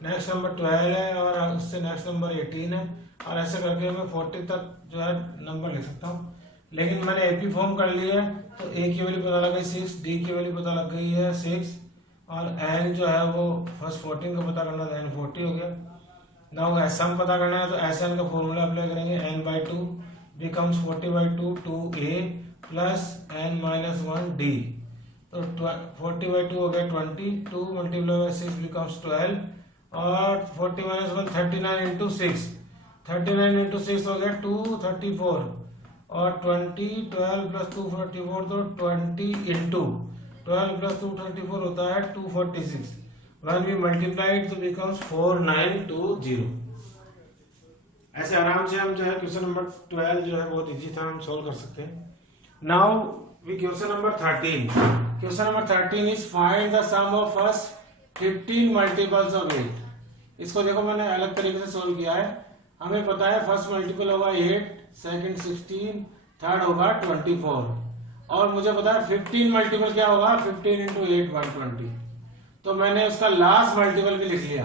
नेक्स्ट नंबर 12 है और उससे नेक्स्ट नंबर 18 है, और ऐसे करके मैं 40 तक जो है नंबर लिख सकता हूँ। लेकिन मैंने एपी फॉर्म कर लिया है तो ए की वैल्यू पता लग गई 6, डी की वैल्यू पता लग गई है 6, और एन जो है वो फर्स्ट 14 का पता करना था, एन 40 हो गया। नाउ सम पता करना है तो एस एन का फॉर्मूला अप्लाई करेंगे, N by 2 becomes 40/2 2a plus N minus 1 D, तो 40/2 हो गया 20, 2 मल्टीप्लाई बाई 6 बिकम्स 12, और 40 माइनस 1 39 इंटू 6, 39 इंटू 6 हो गया 234, और 20 12 प्लस 2 44, तो 20 इंटू 12 प्लस 2 34 होता है 246, when we multiply it तो becomes 4920। ऐसे आराम से हम जो है क्वेश्चन नंबर 12 जो है बहुत इजी था, हम सोल्व कर सकते हैं। Now we question number 13। Question number 13 is find the sum of first 15 multiples of 8। इसको देखो मैंने अलग तरीके से सोल्व किया है। हमें पता है फर्स्ट मल्टीपल होगा 8, सेकंड 16, थर्ड होगा 24, और मुझे पता है 15 मल्टीपल क्या होगा 15 इंटू 8 120, तो मैंने उसका लास्ट मल्टीपल भी लिख लिया।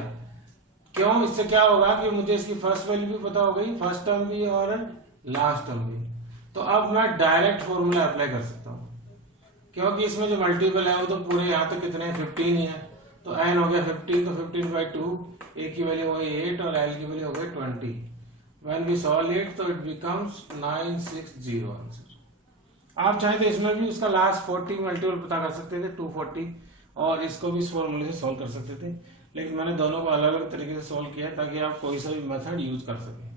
क्यों? इससे क्या होगा कि मुझे इसकी फर्स्ट वैल्यू भी पता हो गई, फर्स्ट टर्म भी और लास्ट टर्म भी, तो अब मैं डायरेक्ट फॉर्मूला अप्लाई कर सकता हूँ, क्योंकि इसमें जो मल्टीपल है वो तो पूरे यहाँ तक कितने 15 ही है, तो n हो गया 15, तो 15/2, a की वैल्यू हो गई 8 और l की वैल्यू हो गई 20। When we solve it तो it becomes 960 आंसर। आप चाहे तो इसमें भी उसका लास्ट 40 मल्टीपल पता कर सकते थे 240, और इसको भी इस फॉर्मूले से सॉल्व कर सकते थे, लेकिन मैंने दोनों को अलग अलग तरीके से सॉल्व किया ताकि आप कोई सा भी मेथड यूज कर सकें।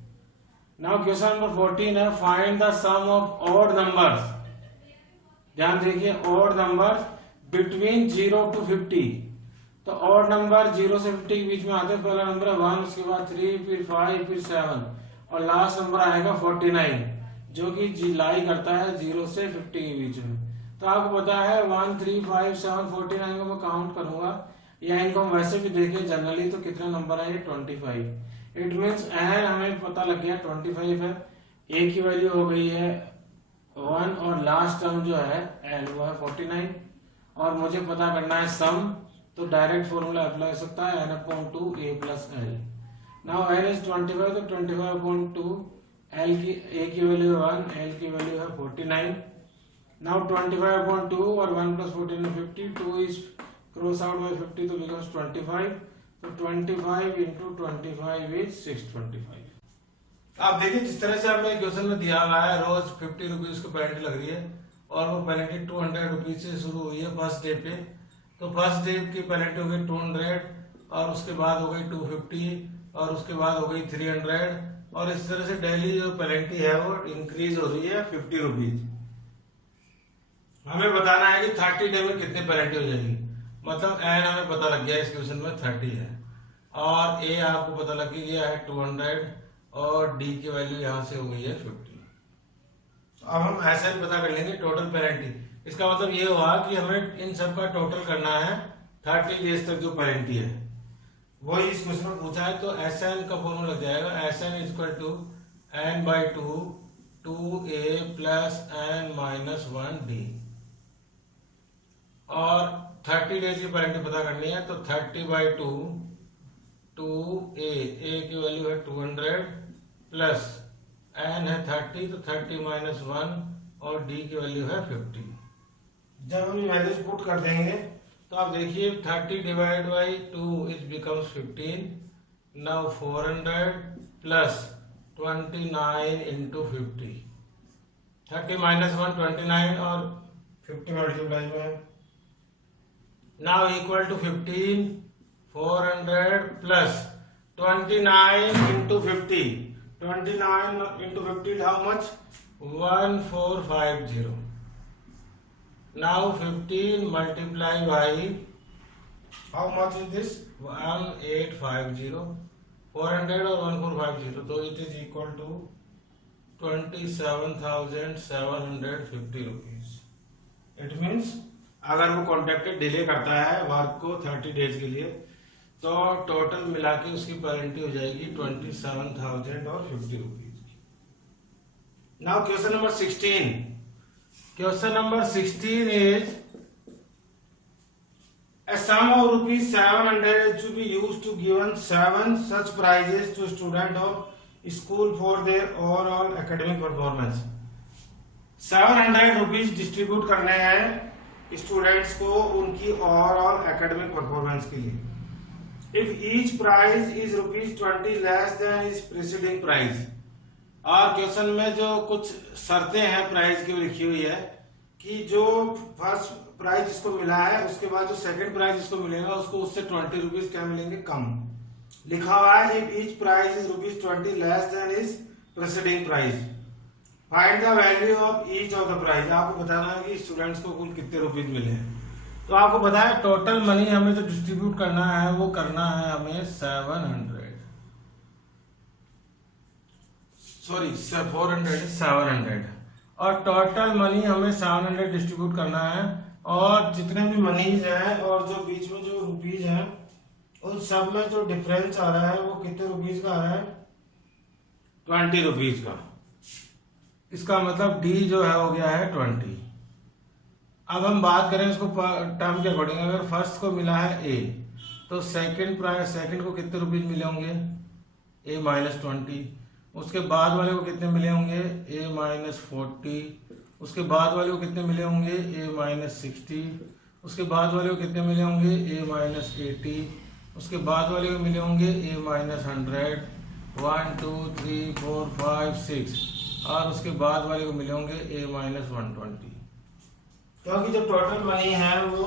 नाउ क्वेश्चन नंबर 14 है find the sum of odd numbers. ध्यान देखिए, ऑड नंबर्स बिटवीन 0 to 50। तो ऑड नंबर 0 से 50 के बीच में आते हैं। पहला नंबर है 1, उसके बाद 3, फिर 5, फिर 7, और लास्ट नंबर आएगा 49, जो कि लाई करता है 0 से 50 के बीच में। तो आपको पता है 1 3 5 7 49 को मैं काउंट करूंगा, या इनको हम वैसे भी देखें जनरली तो कितने नंबर है ये 25। इट मीन्स एन हमें पता लग गया 25 है, ए की वैल्यू हो गई है 1, और लास्ट टर्म जो है एल वो है 49, और मुझे पता करना है सम, तो डायरेक्ट फॉर्मूला अप्लाई हो सकता है n/2 a plus L. Now L is 25, तो 25/2 एल की ए की वैल्यू 1, एल की वैल्यू है 49। Now 25/2 और 1 plus 14 is 50, 2 is cross out by 50 तो becomes 25, तो 25 into 25 is 625। आप देखिए जिस तरह से हमें क्वेश्चन में दिया हुआ है रोज 50 रुपीज को पेनल्टी लग रही है, और वो पेनल्टी 200 रुपीज से शुरू हुई है फर्स्ट डे पे, तो फर्स्ट डे की पेनल्टी हो गई 200, और उसके बाद हो गई 250, और उसके बाद हो गई 300, और इस तरह से डेली जो पेनल्टी है वो इंक्रीज हो रही है 50 रुपीज। हमें बताना है कि 30 डे में कितनी पेनल्टी हो जाएगी, मतलब एन हमें पता लग गया इस क्वेश्चन में 30 है, और ए आपको पता लग गया है 200, और डी की वैल्यू यहाँ से हो गई है 50। अब हम ऐसे भी पता कर लेंगे टोटल पेनल्टी। इसका मतलब ये हुआ कि हमें इन सब का टोटल करना है 30 डेज तक जो पेनल्टी है, वही इस क्वेश्चन में पूछा है। तो एस एन का फॉर्मूला लग जाएगा, S N is equal to n/2 2a plus n minus 1 D, और 30 डेज की पेनल्टी पता करनी है, तो 30/2 2a, a की वैल्यू है 200 प्लस n है 30, तो 30 माइनस 1, और d की वैल्यू है 50। जब हम वैल्यूज पुट कर देंगे तो आप देखिए 30 divide by 2 is becomes 15। Now 400 plus 29 into 50, 30 minus 1 29, और 50 मल्टीप्लाई में now equal to 15, 400 plus 29 into 50, 29 into 50 how much? 1450. Now 15 multiply by how much is this 1850 400 और 1450 तो it is equal to 27,750 rupees. It means अगर वो contractor delay करता है work को 30 days के लिए तो टोटल मिला के उसकी पेनल्टी हो जाएगी 27,050 rupees. Now question number 16। Question number 16 is a sum of rupees 700 is to be used to given 7 such prizes to student of school for their overall academic performance। 700 rupees distribute करने हैं students को उनकी overall academic performance के लिए। If each prize is ₹20 less than is preceding prize. और क्वेश्चन में जो कुछ शर्तें हैं प्राइज की लिखी हुई है कि जो फर्स्ट प्राइज इसको मिला है उसके बाद जो सेकंड प्राइज इसको मिलेगा उसको उससे 20 रुपीज क्या मिलेंगे कम। लिखा हुआ है if each prize is ₹20 less than is preceding prize find the value of each of the prize. आपको बताना है कि स्टूडेंट्स को कुल कितने रुपीज मिले हैं। तो आपको पता है टोटल मनी हमें जो डिस्ट्रीब्यूट करना है वो करना है हमें 700 और टोटल मनी हमें 700 डिस्ट्रीब्यूट करना है और जितने भी मनीज हैं और जो बीच में जो रुपीज हैं उन सब में जो डिफरेंस आ रहा है वो कितने रुपीज का आ रहा है 20 रुपीज का। इसका मतलब डी जो है हो गया है 20। अब हम बात करें इसको टर्म के अकॉर्डिंग। अगर फर्स्ट को मिला है ए तो सेकंड को कितने रुपीज मिले होंगे ए -20। उसके बाद वाले को कितने मिले होंगे ए -40। उसके बाद वाले को कितने मिले होंगे ए -60। उसके बाद वाले को कितने मिले होंगे ए -80। उसके बाद वाले को मिले होंगे ए -100 1 2 3 4 5 6 और उसके बाद वाले को मिले होंगे ए -120। क्योंकि जो टोटल मनी है वो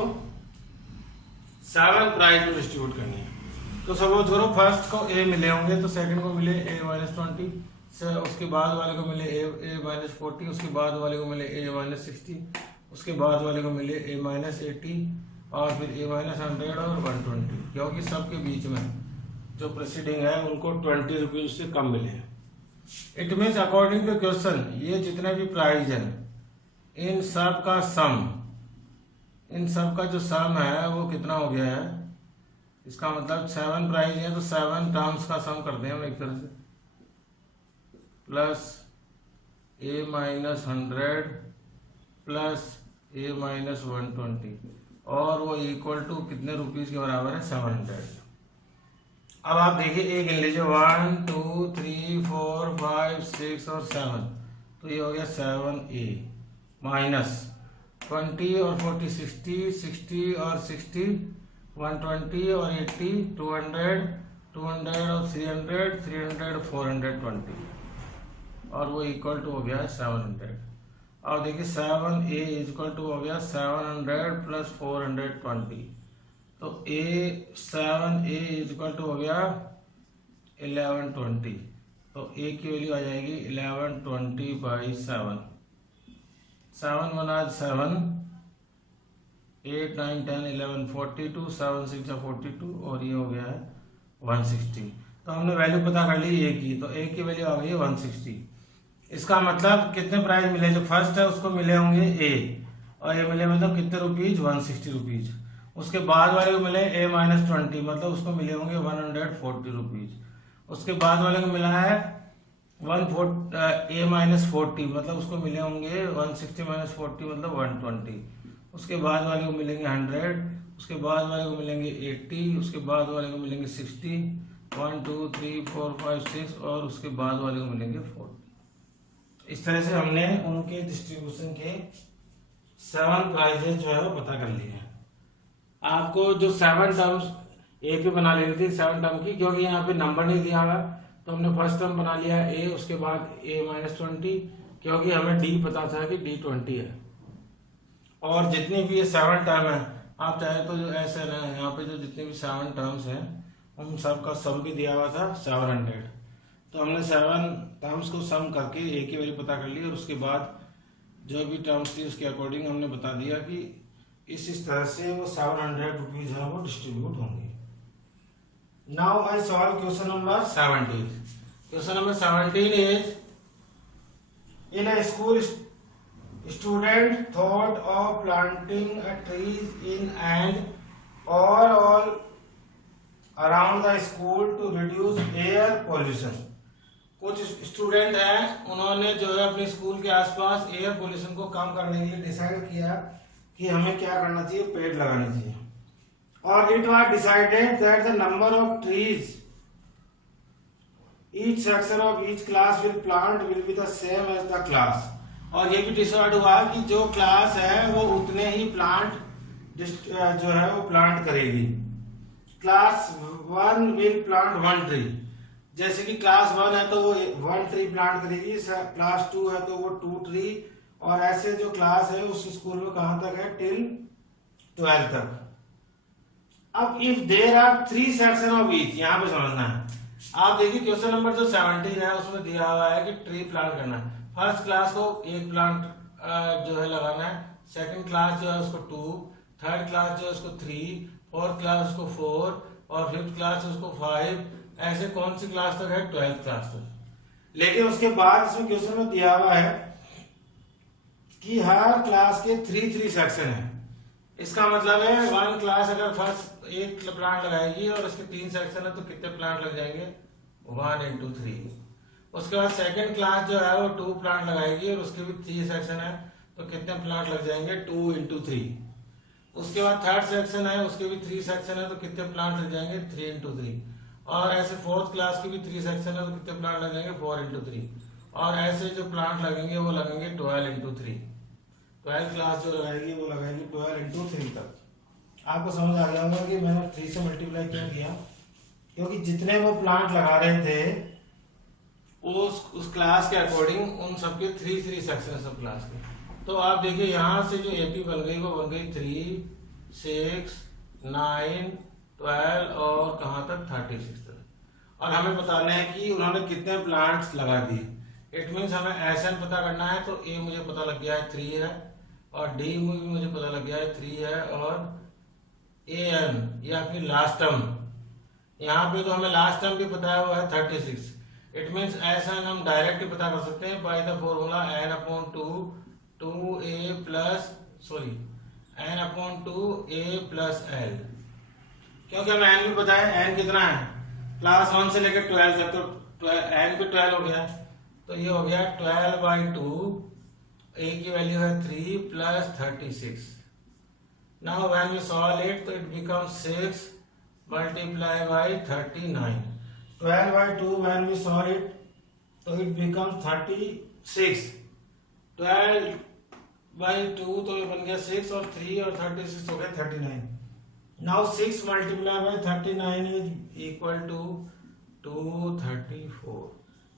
7 प्राइज में डिस्ट्रीब्यूट करनी है। तो सपोज करो फर्स्ट को ए मिले होंगे तो सेकंड को मिले ए -20 उसके बाद वाले को मिले ए -40 उसके बाद वाले को मिले ए -60 उसके बाद वाले को मिले ए -80 और फिर ए -100 और 120 क्योंकि सबके बीच में जो प्रीसीडिंग है उनको 20 रुपीज से कम मिले हैं। It means according to question ये जितने भी प्राइज हैं इन सब का जो सम है वो कितना हो गया है। इसका मतलब 7 प्राइज है तो 7 टर्म्स का सम करते हैं हम एक तरह से प्लस ए -100 प्लस ए -120 और वो इक्वल टू कितने रुपीज के बराबर है 700। अब आप देखिए एक गिन लीजिए 1 2 3 4 5 6 और 7 तो ये हो गया 7a माइनस 20 और 40 60 और 60 120 और 80 200 और 300 420 और वो इक्वल टू हो गया 700। और देखिए 7a इक्वल टू हो गया 700 प्लस 420 तो 7a इक्वल टू हो गया 1120 तो a की वैल्यू आ जाएगी 1120/7 7 1 7 8 9 10 11 42 7 6 42 और ये हो गया है 160। तो हमने वैल्यू पता कर ली a की तो a की वैल्यू आ गई है 160। इसका मतलब कितने प्राइस मिले जो फर्स्ट है उसको मिले होंगे a और ये मिले मतलब कितने रुपीज 160 रुपीज। उसके बाद वाले को मिले a -20 मतलब उसको मिले होंगे 140 रुपीज। उसके बाद वाले को मिला है a -40 मतलब उसको मिले होंगे 160 -40 मतलब 120। उसके बाद वाले को मिलेंगे 100 उसके बाद वाले को मिलेंगे 80 उसके बाद वाले को मिलेंगे 60 1 2 3 4 5 6 और उसके बाद वाले को मिलेंगे 40। इस तरह से हमने उनके डिस्ट्रीब्यूशन के 7 प्राइजेस जो है वो पता कर लिए हैं। आपको जो 7 टर्म्स ए पे बना लेनी थी 7 टर्म की क्योंकि यहाँ पे नंबर नहीं दिया हुआ तो हमने फर्स्ट टर्म बना लिया ए उसके बाद a -20 क्योंकि हमें डी पता था कि डी 20 है। और जितनी भी ये 7 टर्म है आप चाहे तो जो ऐसे है यहाँ पे जो जितने भी 7 टर्म्स हैं उन सब का सम भी दिया हुआ था 700 तो हमने 7 टर्म्स को सम करके ए की वैल्यू पता कर ली और उसके बाद जो भी टर्म्स थी उसके अकॉर्डिंग हमने बता दिया कि इस तरह से वो 700 रुपीज है वो डिस्ट्रीब्यूट होंगे। Now I solve question number 17। Question number 17 is in a school student thought of planting a trees in and all around the school to reduce air pollution। कुछ स्टूडेंट हैं, उन्होंने जो है अपने स्कूल के आसपास एयर पोल्यूशन को कम करने के लिए डिसाइड किया कि हमें क्या करना चाहिए, पेड़ लगाने चाहिए। और it was decided that the number of trees each section of each class will plant will be the same as the class. और ये भी डिसाइड हुआ कि जो क्लास है वो उतने ही प्लांट जो है वो प्लांट करेगी। क्लास 1 विल प्लांट 1 ट्री, जैसे कि क्लास 1 है तो वो 1 ट्री प्लांट करेगी, क्लास 2 है तो वो 2 ट्री, और ऐसे जो क्लास है उस स्कूल में कहां तक है, टिल 12 तक। अब if there are 3 section of each, यहाँ पे समझना है। आप देखिए क्वेश्चन नंबर जो 17 है उसमें दिया हुआ है कि ट्री प्लांट करना है। फर्स्ट क्लास को एक प्लांट जो है लगाना है, सेकंड क्लास जो है उसको 2, थर्ड क्लास जो है उसको 3, फोर्थ क्लास उसको 4 और फिफ्थ क्लास उसको 5, ऐसे कौन सी क्लास तक है, 12th क्लास तक। लेकिन उसके बाद इसमें क्वेश्चन में दिया हुआ है कि हर क्लास के 3 सेक्शन है। इसका मतलब है 1 क्लास अगर फर्स्ट एक प्लांट लगाएगी और उसके 3 सेक्शन है तो कितने प्लांट लग जाएंगे, 1 into 3। उसके बाद सेकंड क्लास जो है वो 2 प्लांट लगाएगी और उसके भी 3 सेक्शन है तो कितने प्लांट लग जाएंगे, 2 into 3। उसके बाद थर्ड सेक्शन है उसके भी 3 सेक्शन है तो कितने प्लांट लग जाएंगे, 3 into 3। और ऐसे फोर्थ क्लास की भी 3 सेक्शन है तो कितने प्लांट लग जाएंगे, 4 into 3। और ऐसे जो प्लांट लगेंगे वो लगेंगे 12 into 3। 12 क्लास जो लगाएगी वो लगाएगी 12 into 3 तक। आपको समझ आ गया होगा कि मैंने 3 से मल्टीप्लाई क्यों किया, क्योंकि जितने वो प्लांट लगा रहे थे उस क्लास के अकॉर्डिंग उन सबके 3 सेक्शन सब क्लास के। तो आप देखिए यहाँ से जो एपी बन गई वो बन गई 3, 6, 9, 12 और कहाँ तक 36 तक। और हमें बताना है कि उन्होंने कितने प्लांट्स लगा दिए। इट मीन्स हमें एसएन पता करना है, तो ए मुझे पता लग गया है 3 है, और डी मुझे पता लग गया है 3 है, और ए एन या फिर लास्ट टर्म, यहाँ पे तो हमें लास्ट टर्म भी पता है वो है 36। इट मीन्स ऐसा हम डायरेक्ट ही पता कर सकते हैं by the formula n/2 2a plus n/2 a plus l। क्योंकि हमें n भी पता है, n कितना है, क्लास 1 से लेकर 12 तक, तो n भी 12 हो गया, तो ये हो गया 12/2, a की वैल्यू है 3 plus 36। Now when we solve it तो it becomes 6 multiply by 39। 12/2 when we solve it तो it becomes 36। 12/2 तो ये बन गया 6 और 3 और 36 हो गया 39। now 6 multiply by 39 is equal to 234।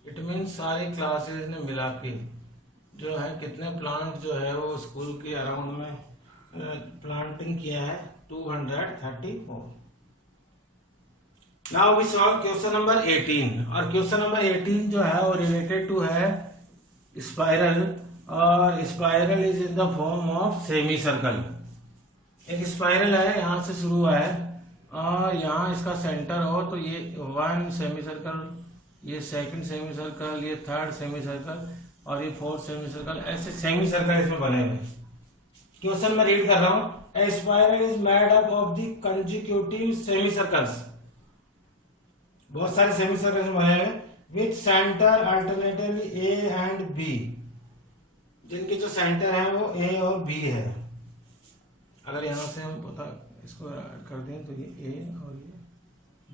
It means सारी क्लासेस ने मिला के जो है कितने प्लांट जो है वो स्कूल के अराउंड में प्लांटिंग किया है, 234। Now we solve question number 18। और क्वेश्चन नंबर 18 जो है वो रिलेटेड टू है स्पाइरल, और spiral is in the form of semi circle. एक स्पाइरल है, यहाँ से शुरू हुआ है और यहाँ इसका सेंटर हो तो ये 1 सेमी सर्कल, ये सेकंड सेमी सर्कल, ये थर्ड सेमी सर्कल और ये 4th सेमी सर्कल, ऐसे सेमी सर्कल इसमें बने हुए। क्वेश्चन में रीड कर रहा हूँ, a spiral is made up of the consecutive semi circles. बहुत सारे सेमी सर्कल्स बने हैं with centre alternatively A and B, जिनके जो सेंटर है वो ए और बी है। अगर यहां से हम पता इसको कर दें तो ये ए और ये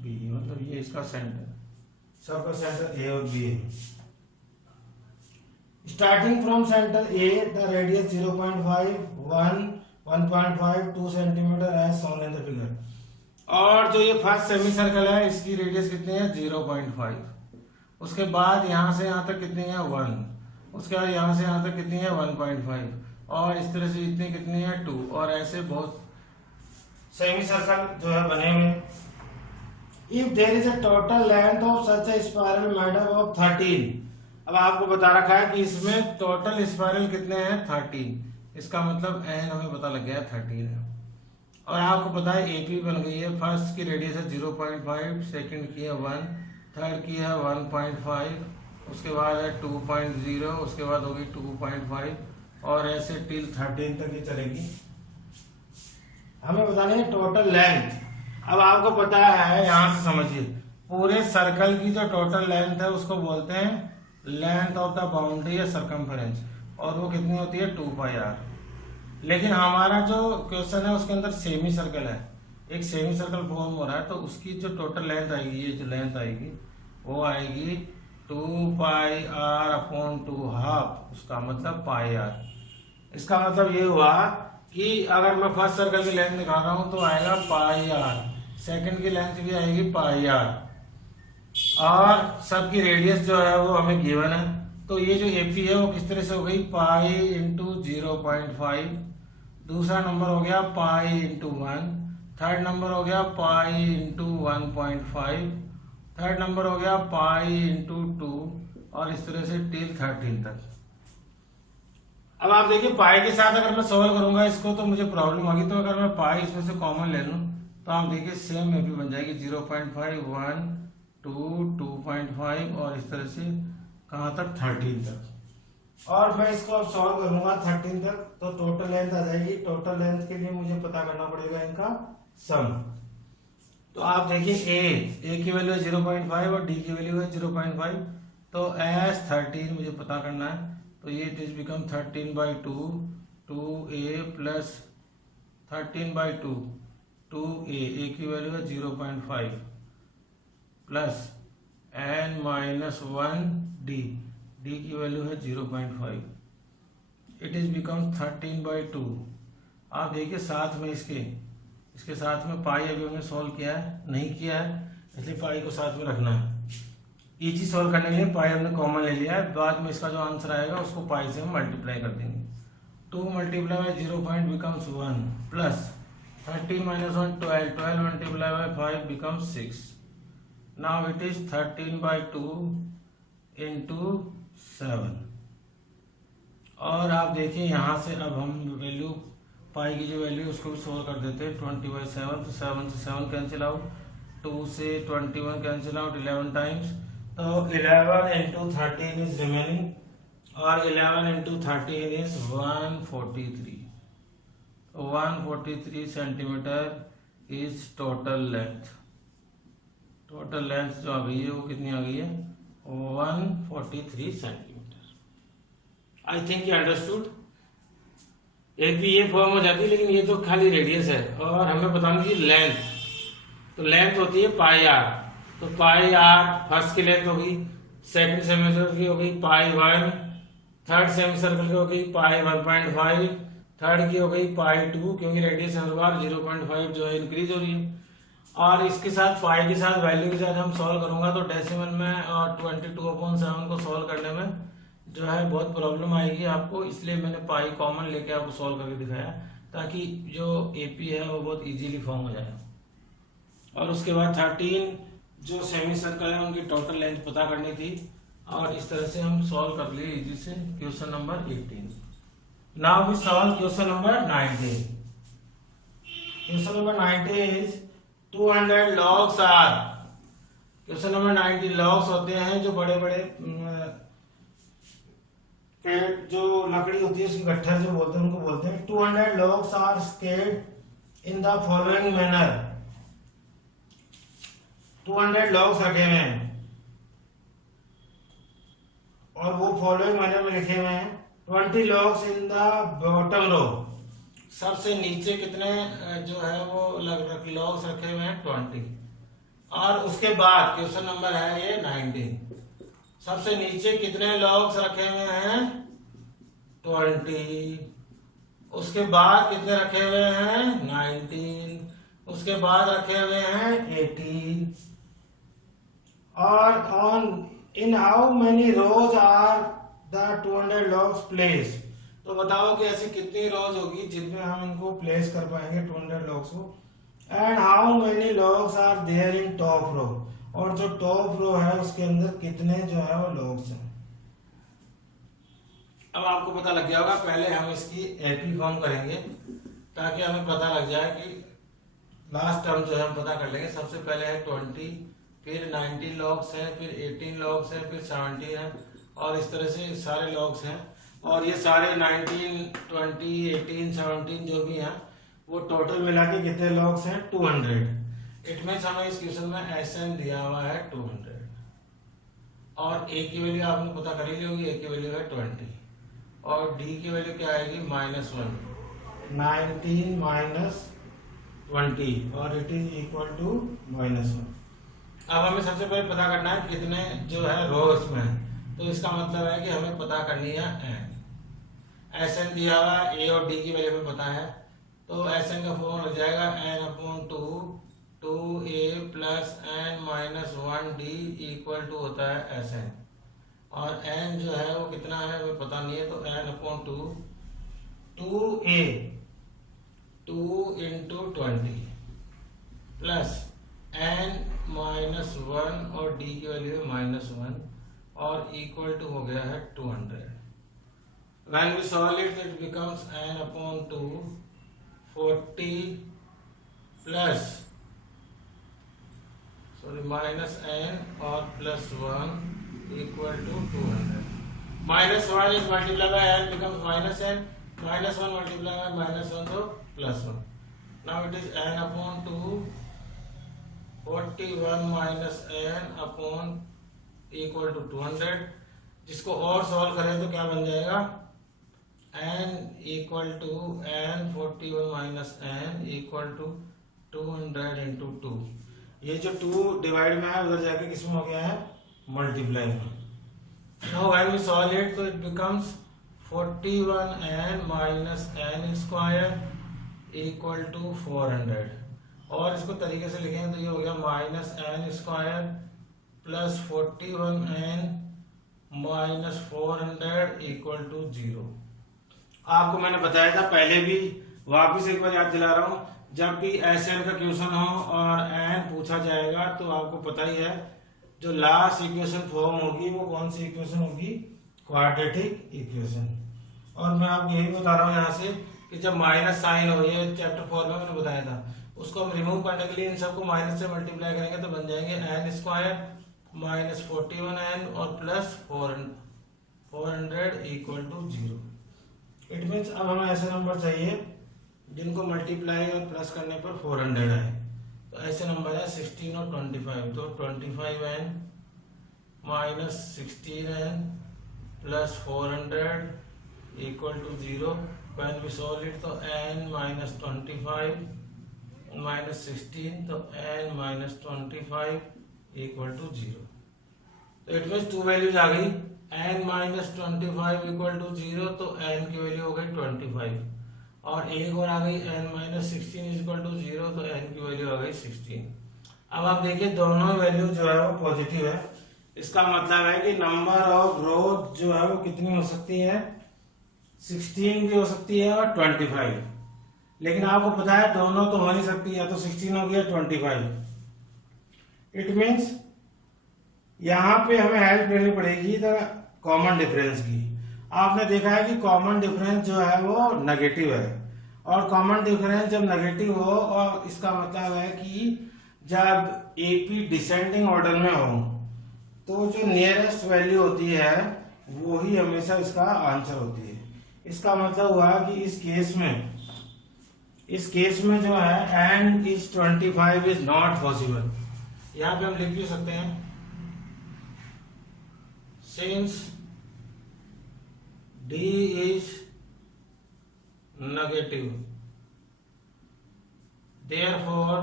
बी, मतलब ये इसका सेंटर, सबका सेंटर ए और बी है। Starting from centre A the radius 0.5 1 1.5 2 centimetre as shown in the figure. और जो ये फर्स्ट सेमी सर्कल है इसकी रेडियस कितनी है, 0.5। उसके बाद यहाँ से यहाँ तक कितनी है, 1। उसके बाद यहाँ से यहाँ तक कितनी है, 1.5, और इस तरह से इतनी कितनी है, 2, और ऐसे बहुत सेमी सर्कल जो है बने हुए। If there is a total length of such a spiral made up of 13। अब आपको बता रखा है कि इसमें टोटल स्पाइरल कितने हैं, 13। इसका मतलब n हमें पता लग गया 13 है। और आपको पता है AP बन गई है। फर्स्ट की रेडियस है 0.5, सेकंड की है 1, थर्ड की है 1.5, उसके बाद है 2.0, उसके बाद होगी 2.5 और ऐसे टिल 13 तक ये चलेगी। हमें बतानी है टोटल लेंथ। अब आपको पता है, यहाँ से समझिए, पूरे सर्कल की जो टोटल लेंथ है उसको बोलते हैं लेंथ ऑफ द बाउंड्री या सरकमफेरेंस, और वो कितनी होती है 2πr। लेकिन हमारा जो क्वेश्चन है उसके अंदर सेमी सर्कल है, एक सेमी सर्कल फॉर्म हो रहा है, तो उसकी जो टोटल लेंथ आएगी, ये जो लेंथ आएगी वो आएगी 2πr/2 उसका मतलब πr। इसका मतलब ये हुआ कि अगर मैं फर्स्ट सर्कल की लेंथ निकाल रहा हूं तो आएगा πr, सेकंड की लेंथ भी आएगी πr, और सबकी रेडियस जो है वो हमें गिवन है। तो ये जो AP है वो किस तरह से हो गई पाई इंटू 0.5, दूसरा नंबर हो गया पाई इंटू 1, थर्ड नंबर हो गया पाई इंटू 1.5, थर्ड नंबर हो गया पाई इंटू 2, और इस तरह से टिल 13 तक। अब आप देखिए पाई के साथ अगर मैं सॉल्व करूंगा इसको तो मुझे प्रॉब्लम होगी, तो अगर मैं पाई इसमें से कॉमन ले लूं तो आप देखिए सेम AP बन जाएगी 0.5, 1, 2, 2.5 और इस तरह से कहाँ तक 13 तक। और मैं इसको अब सॉल्व करूंगा 13 तक तो टोटल लेंथ आ जाएगी। टोटल लेंथ के लिए मुझे पता करना पड़ेगा इनका सम। तो आप देखिए ए की वैल्यू है 0.5 और डी की वैल्यू है 0.5, तो एस 13 मुझे पता करना है, तो ये it is become 13/2, 2a plus 13/2, 2a, ए की वैल्यू है 0.5 प्लस n-1 डी की वैल्यू है 0.5, इट इज बिकम 13/2। आप देखिए साथ में इसके साथ में पाई अभी हमने सॉल्व किया है नहीं किया है, इसलिए पाई को साथ में रखना है। इजी सॉल्व करने के लिए पाई हमने कॉमन ले लिया है, बाद में इसका जो आंसर आएगा उसको पाई से हम मल्टीप्लाई कर देंगे। 2 multiply bye 0 becomes 1 plus 13 - 1 12, 12 multiply by 5 becomes 6। Now it is 13/2 into 7। और आप देखिए यहाँ से अब हम वैल्यू पाई की जो वैल्यू उसको भी सोल्व कर देते हैं। 20/7, तो 7 से 7 कैंसिल आउट, 2 से 21 कैंसिल आउट 11 टाइम्स, तो 11 into 13 इज रिमेनिंग, और 11 into 13 is 143। 143 centimetre is total length. Total length जो आ गई है वो कितनी आ गई है 143 centimetre. I think you understood. एक भी ये फॉर्म हो जाती है, लेकिन ये तो खाली रेडियस है और हमें बतानी थी लेंथ। तो लेंथ होती है πr, तो πr फर्स्ट की लेंथ होगी, सेकंड सेमी सर्कल की होगी π1, थर्ड सेमी सर्कल की होगी π1.5, थर्ड की हो गई π2 क्योंकि रेडियस हर बार 0.5 जो है इंक्रीज हो रही है। और इसके साथ पाई के साथ वैल्यू के साथ हम सॉल्व करूंगा तो डेसिमल में और 22/7 को सॉल्व करने में जो है बहुत प्रॉब्लम आएगी आपको, इसलिए मैंने पाई कॉमन लेके आपको सॉल्व करके दिखाया ताकि जो AP है वो बहुत इजीली फॉर्म हो जाए। और उसके बाद 13 जो सेमी सर्कल है उनकी टोटल लेंथ पता करनी थी, और इस तरह से हम सॉल्व कर लिए इजी से question number 18। Now we solve question number 19। Question number 19 is 200 logs are। क्वेश्चन नंबर 90 लॉग्स होते हैं जो बड़े बड़े पेड़ जो लकड़ी होती है उसकी गट्ठर जो बोलते हैं उनको बोलते हैं। 200 logs are scattered in the following manner। 200 logs रखे हुए हैं और वो फॉलोइंग मैनर में लिखे हुए हैं। 20 logs in the bottom row। सबसे नीचे कितने जो है वो लॉग्स रखे हुए हैं 20, और उसके बाद क्वेश्चन नंबर है ये 19, सबसे नीचे कितने लॉग्स रखे हुए हैं 20, उसके बाद कितने रखे हुए हैं 19, उसके बाद रखे हुए हैं 18, और on in how many rows are the 200 logs place. तो बताओ कि ऐसी कितनी रोज होगी जिनमें हम इनको प्लेस कर पाएंगे 200 लॉग्स को। And how many logs are there in top row, और जो टॉप रो है उसके अंदर कितने जो है वो लॉग्स हैं। अब आपको पता लग गया होगा, पहले हम इसकी एपी फॉर्म करेंगे ताकि हमें पता लग जाए कि लास्ट टर्म जो है हम पता कर लेंगे। सबसे पहले है 20, फिर 19 लॉग्स है, फिर 18 लॉग्स है, फिर 17 है, और इस तरह से सारे लॉग्स हैं। और ये सारे 19, 20, 18, 17 जो भी हैं वो टोटल मिला के कितने लॉग्स हैं? 200। इट मीन्स हमें इस क्वेश्चन में एसएन दिया हुआ है 200, और ए की वैल्यू आपने पता कर ही ली होगी, ए की वैल्यू है 20, और डी की वैल्यू क्या आएगी? -1, 19 माइनस 20, और इट इज इक्वल टू -1। अब हमें सबसे पहले पता करना है कितने जो है रो इसमें है, तो इसका मतलब है कि हमें पता करनी है एन। एसएन दिया हुआ ए और डी की वैल्यू में पता है, तो एसएन का फॉर्मूला लग जाएगा n/2 2a plus n minus 1d equal to होता है एसएन, और n जो है वो कितना है वो पता नहीं है, तो n/2 2a 2 into 20 plus n minus 1 और d की वैल्यू है -1 और इक्वल टू हो गया है 200। When we solve it, it becomes n/2 40 plus minus n और plus 1 equal to 200. -1 is multiplied by n becomes -n, -1 multiplied by -1 so +1. Now it is n/2 41 minus n upon equal to 200। जिसको और solve करें तो क्या बन जाएगा? n equal to n 41 minus n equal to 200 into 2। ये जो 2 divide में है उधर जाके किसमें हो गया है? मल्टीप्लाई में। Now when we solve it तो it becomes 41n minus n square equal to 400, और इसको तरीके से लिखेंगे तो ये हो गया -n square plus 41n minus 400 equal to 0। आपको मैंने बताया था पहले भी, वापिस एक बार याद दिला रहा हूं, जब भी एसएन का क्वेश्चन हो और एन पूछा जाएगा तो आपको पता ही है जो लास्ट इक्वेशन फॉर्म होगी वो कौन सी इक्वेशन होगी? Quadratic equation. और मैं आपको यही बता रहा हूँ यहाँ से कि जब माइनस साइन हो, ये चैप्टर 4 में मैंने बताया था, उसको हम रिमूव करने के लिए इन सबको माइनस से मल्टीप्लाई करेंगे तो बन जाएंगे n स्क्वायर माइनस 41n और plus 400 equal to 0। It means अब हमें ऐसे नंबर चाहिए जिनको मल्टीप्लाई और प्लस करने पर 400 आए, तो ऐसे नंबर है 16 और 25, तो 25n minus 16n plus 400 equal to 0। When we solve it तो n माइनस 25 माइनस 16 तो n माइनस 25 इक्वल टू 0। तो इट मीन्स 2 वैल्यूज आ गई, n माइनस 25 इक्वल टू 0, तो n की वैल्यू हो गई 25, और एक और आ गई n माइनस 16 इक्वल टू 0, तो n की वैल्यू आ गई 16। अब आप देखिए दोनों वैल्यू जो है वो पॉजिटिव है, इसका मतलब है कि नंबर ऑफ रो जो है वो कितनी हो सकती है? 16 भी हो सकती है और 25। लेकिन आपको पता है दोनों तो हो नहीं सकती, या तो 16 हो गया 25। इट मीन्स यहाँ पे हमें हेल्प लेनी पड़ेगी कॉमन डिफरेंस की। आपने देखा है कि कॉमन डिफरेंस जो है वो नेगेटिव है, और कॉमन डिफरेंस जब नेगेटिव हो और इसका मतलब है कि जब एपी डिसेंडिंग ऑर्डर में हो तो जो नियरेस्ट वैल्यू होती है वो ही हमेशा इसका आंसर होती है। इसका मतलब हुआ कि इस केस में जो है n is 25 is not possible. यहाँ पे हम लिख भी सकते हैं since d is negative therefore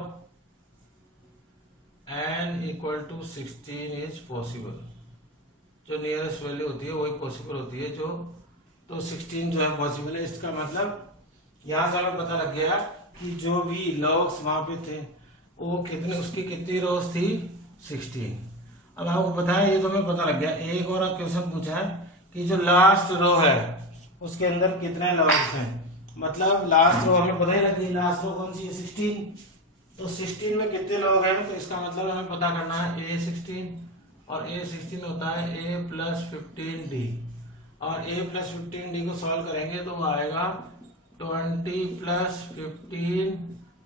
n equal to 16 is possible। जो नियरेस्ट वैल्यू होती है वही पॉसिबल होती है, जो तो 16 जो है पॉसिबल है। इसका मतलब यहाँ से हमें पता लग गया कि जो भी लॉग्स वहां पे थे वो कितने, उसकी कितनी रोज थी? 16। अब आपको पता है, ये तो हमें पता लग गया। एक और क्वेश्चन पूछा है कि जो लास्ट रो है उसके अंदर कितने लॉग्स हैं, मतलब लास्ट रो हमें पता ही लग गई, लास्ट रो कौन सी है? 16। तो 16 में कितने लॉग हैं, तो इसका मतलब हमें पता करना है a16, और a16 होता है a प्लस 15d। और a प्लस 15d को सॉल्व करेंगे तो वो आएगा 20 प्लस 15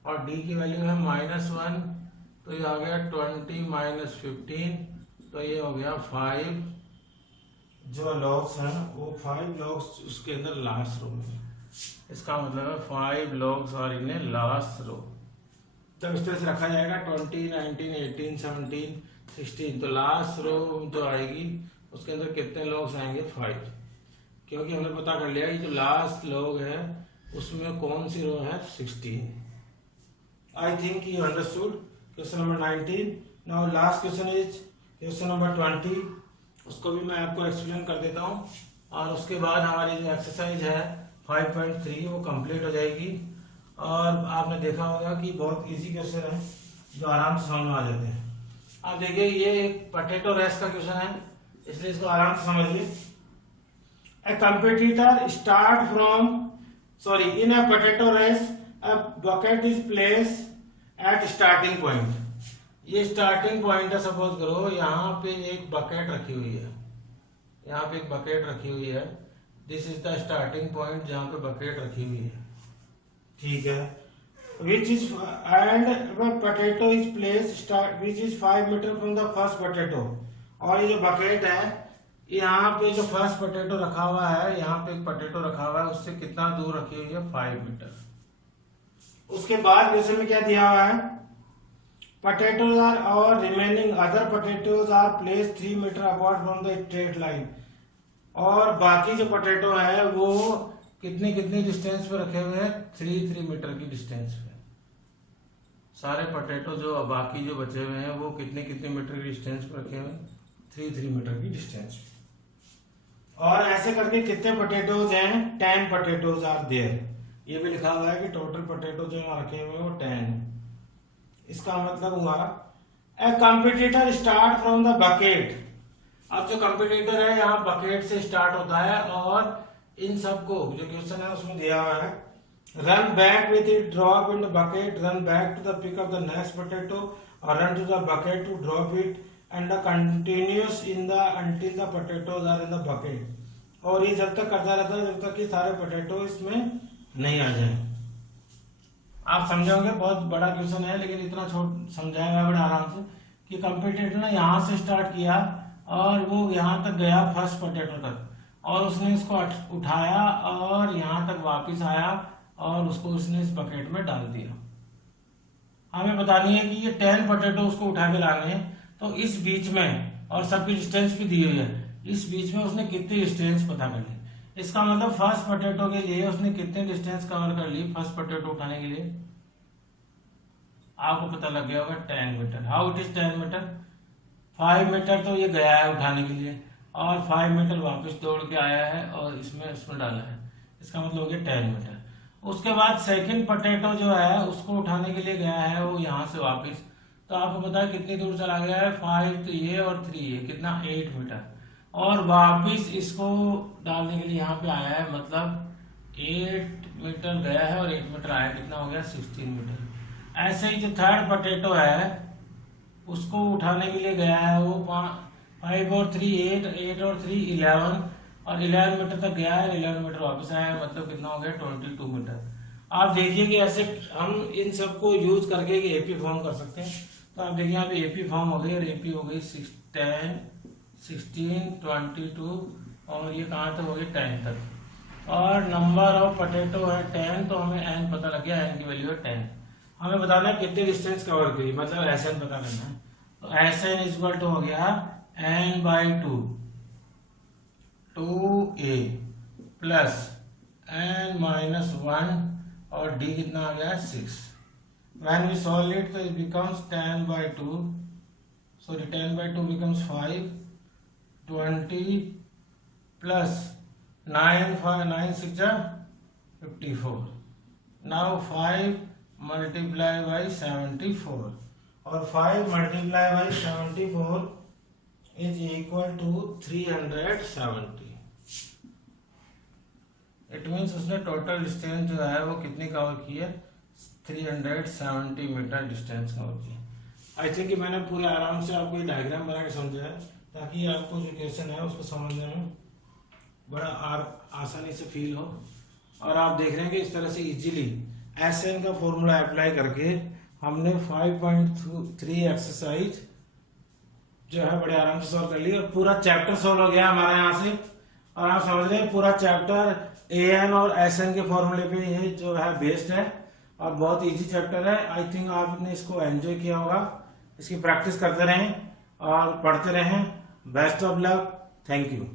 और d की वैल्यू है -1, तो ये आ गया 20 माइनस 15, तो ये हो गया 5। जो लॉग्स हैं वो 5 लॉग्स उसके अंदर लास्ट रो में, इसका मतलब है 5 logs are in a last row. तब इस तरह से रखा जाएगा 20, 19, 18, 17, 16, तो लास्ट रो जो आएगी उसके अंदर कितने लॉग्स आएंगे 5, क्योंकि हमने पता कर लिया कि जो लास्ट लॉग है उसमें कौन सी रो है 16। I think you understood question number 19। Now last question is question number 20, उसको भी मैं आपको एक्सप्लेन कर देता हूँ और उसके बाद हमारी जो एक्सरसाइज है 5.3 वो कंप्लीट हो जाएगी। और आपने देखा होगा कि बहुत इजी क्वेश्चन है जो आराम से समझ में आ जाते हैं। आप देखिए ये एक पोटैटो रेस का क्वेश्चन है, इसलिए इसको आराम से समझिए। A competitor start from in a potato race a bucket is placed at starting point। ये स्टार्टिंग पॉइंट है, सपोज करो यहाँ पे एक बकेट रखी हुई है, यहाँ पे एक बकेट रखी हुई है, this is the starting point जहाँ पे बकेट रखी हुई है, ठीक है। which is and a potato is placed which is 5 meter from the first potato। और ये जो बकेट है यहाँ पे जो फर्स्ट पोटैटो रखा हुआ है, यहाँ पे एक पोटैटो रखा हुआ है, उससे कितना दूर रखी हुई है 5 मीटर। उसके बाद क्वेश्चन में क्या दिया हुआ है, पोटैटोज आर और remaining other potatoes are place 3 metre apart from the straight line. और बाकी जो पोटैटो है वो कितनी कितनी डिस्टेंस पे रखे हुए हैं 3 मीटर की डिस्टेंस पे। सारे पोटैटो जो बाकी जो बचे हुए हैं वो कितने कितने मीटर की डिस्टेंस पे रखे हुए हैं 3 मीटर की डिस्टेंस पे। और ऐसे करके कितने पोटैटोज हैं 10 पोटैटोज आर देयर। ये भी लिखा हुआ है कि टोटल पोटैटो जो यहाँ रखे हुए हैं वो 10। इसका मतलब हुआ a competitor start from the bucket. अब जो कंपटीटर है यहाँ बकेट से स्टार्ट होता है और इन सबको जो क्वेश्चन है उसमें दिया हुआ है run back with it drop in the bucket, run back to the pick up the next potato और run to the bucket to drop it and continues in the until the potatoes are in the bucket. और ये जब तक करता रहता है जब तक कि सारे पोटैटो इसमें नहीं आ जाए। आप समझोगे बहुत बड़ा क्वेश्चन है लेकिन इतना समझाएगा बड़ा आराम से कि कंपटीटर ने यहाँ से स्टार्ट किया और वो यहाँ तक गया फर्स्ट पोटैटो तक और उसने इसको उठाया और यहाँ तक वापस आया और उसको उसने इस बकेट में डाल दिया। हमें बतानी है कि ये 10 पोटैटो उसको उठा के लाने हैं, तो इस बीच में और सबकी डिस्टेंस भी दी हुई है, इस बीच में उसने कितनी डिस्टेंस पता कर ली। इसका मतलब फर्स्ट पोटैटो के लिए उसने कितनी डिस्टेंस कवर कर ली फर्स्ट पोटैटो उठाने के लिए, आपको पता लग गया होगा 10 metre. How it is 10 metre, 5 metre तो ये गया है उठाने के लिए और 5 मीटर वापस दौड़ के आया है और इसमें डाला है, इसका मतलब हो गया 10 मीटर। उसके बाद सेकंड पोटैटो जो है उसको उठाने के लिए गया है वो यहाँ से वापस, तो आपको पता है कितनी दूर चला गया है 5 तो ये और 3 ये कितना 8 मीटर और वापस इसको डालने के लिए यहाँ पे आया है, मतलब 8 मीटर गया है और 8 मीटर आया, कितना हो गया 16 मीटर। ऐसे ही जो थर्ड पोटैटो है उसको उठाने के लिए गया है वो 5 और 3 8 और 3 11 और 11 मीटर तक गया है, 11 मीटर वापस आया है, मतलब कितना हो गया 22 मीटर। आप देखिए कि ऐसे हम इन सबको यूज करके एपी फॉर्म कर सकते हैं। तो आप देखिए यहाँ पे एपी फॉर्म हो गई और एपी हो गई 10 16 22 और ये कहाँ तक हो गई 10 तक और नंबर ऑफ पोटैटो है 10, तो हमें एन पता लग गया, एन की वैल्यू है 10। हमें बताना है कितनी डिस्टेंस कवर करी, मतलब एस एन पता करना है। तो एस एन इक्वल टू हो गया N by 2a plus N minus 1 और d कितना आ गया 6। When we solve it, so it becomes 10 by 2. Sorry, 10 by 2 becomes 5. 20 plus 9 6 are 54. Now 5 multiply by 74 और 5 multiply by 74 is equal to 370। It means उसने total distance जो है वो कितनी cover की है 370 मीटर डिस्टेंस कवर की। आई थिंक मैंने पूरे आराम से आपको ये डायग्राम बना के समझाया ताकि आपको जो क्वेश्चन है उसको समझने में बड़ा आसानी से फील हो। और आप देख रहे हैं कि इस तरह से इजीली SN का फॉर्मूला अप्लाई करके हमने 5.3 एक्सरसाइज जो है बड़े आराम से सॉल्व कर ली और पूरा चैप्टर सॉल्व हो गया हमारे यहाँ से। और आप समझ रहे हैं पूरा चैप्टर AN और SN के फॉर्मूले पे ये जो है बेस्ड है और बहुत इजी चैप्टर है। आई थिंक आपने इसको एंजॉय किया होगा। इसकी प्रैक्टिस करते रहें और पढ़ते रहें। Best of luck. Thank you.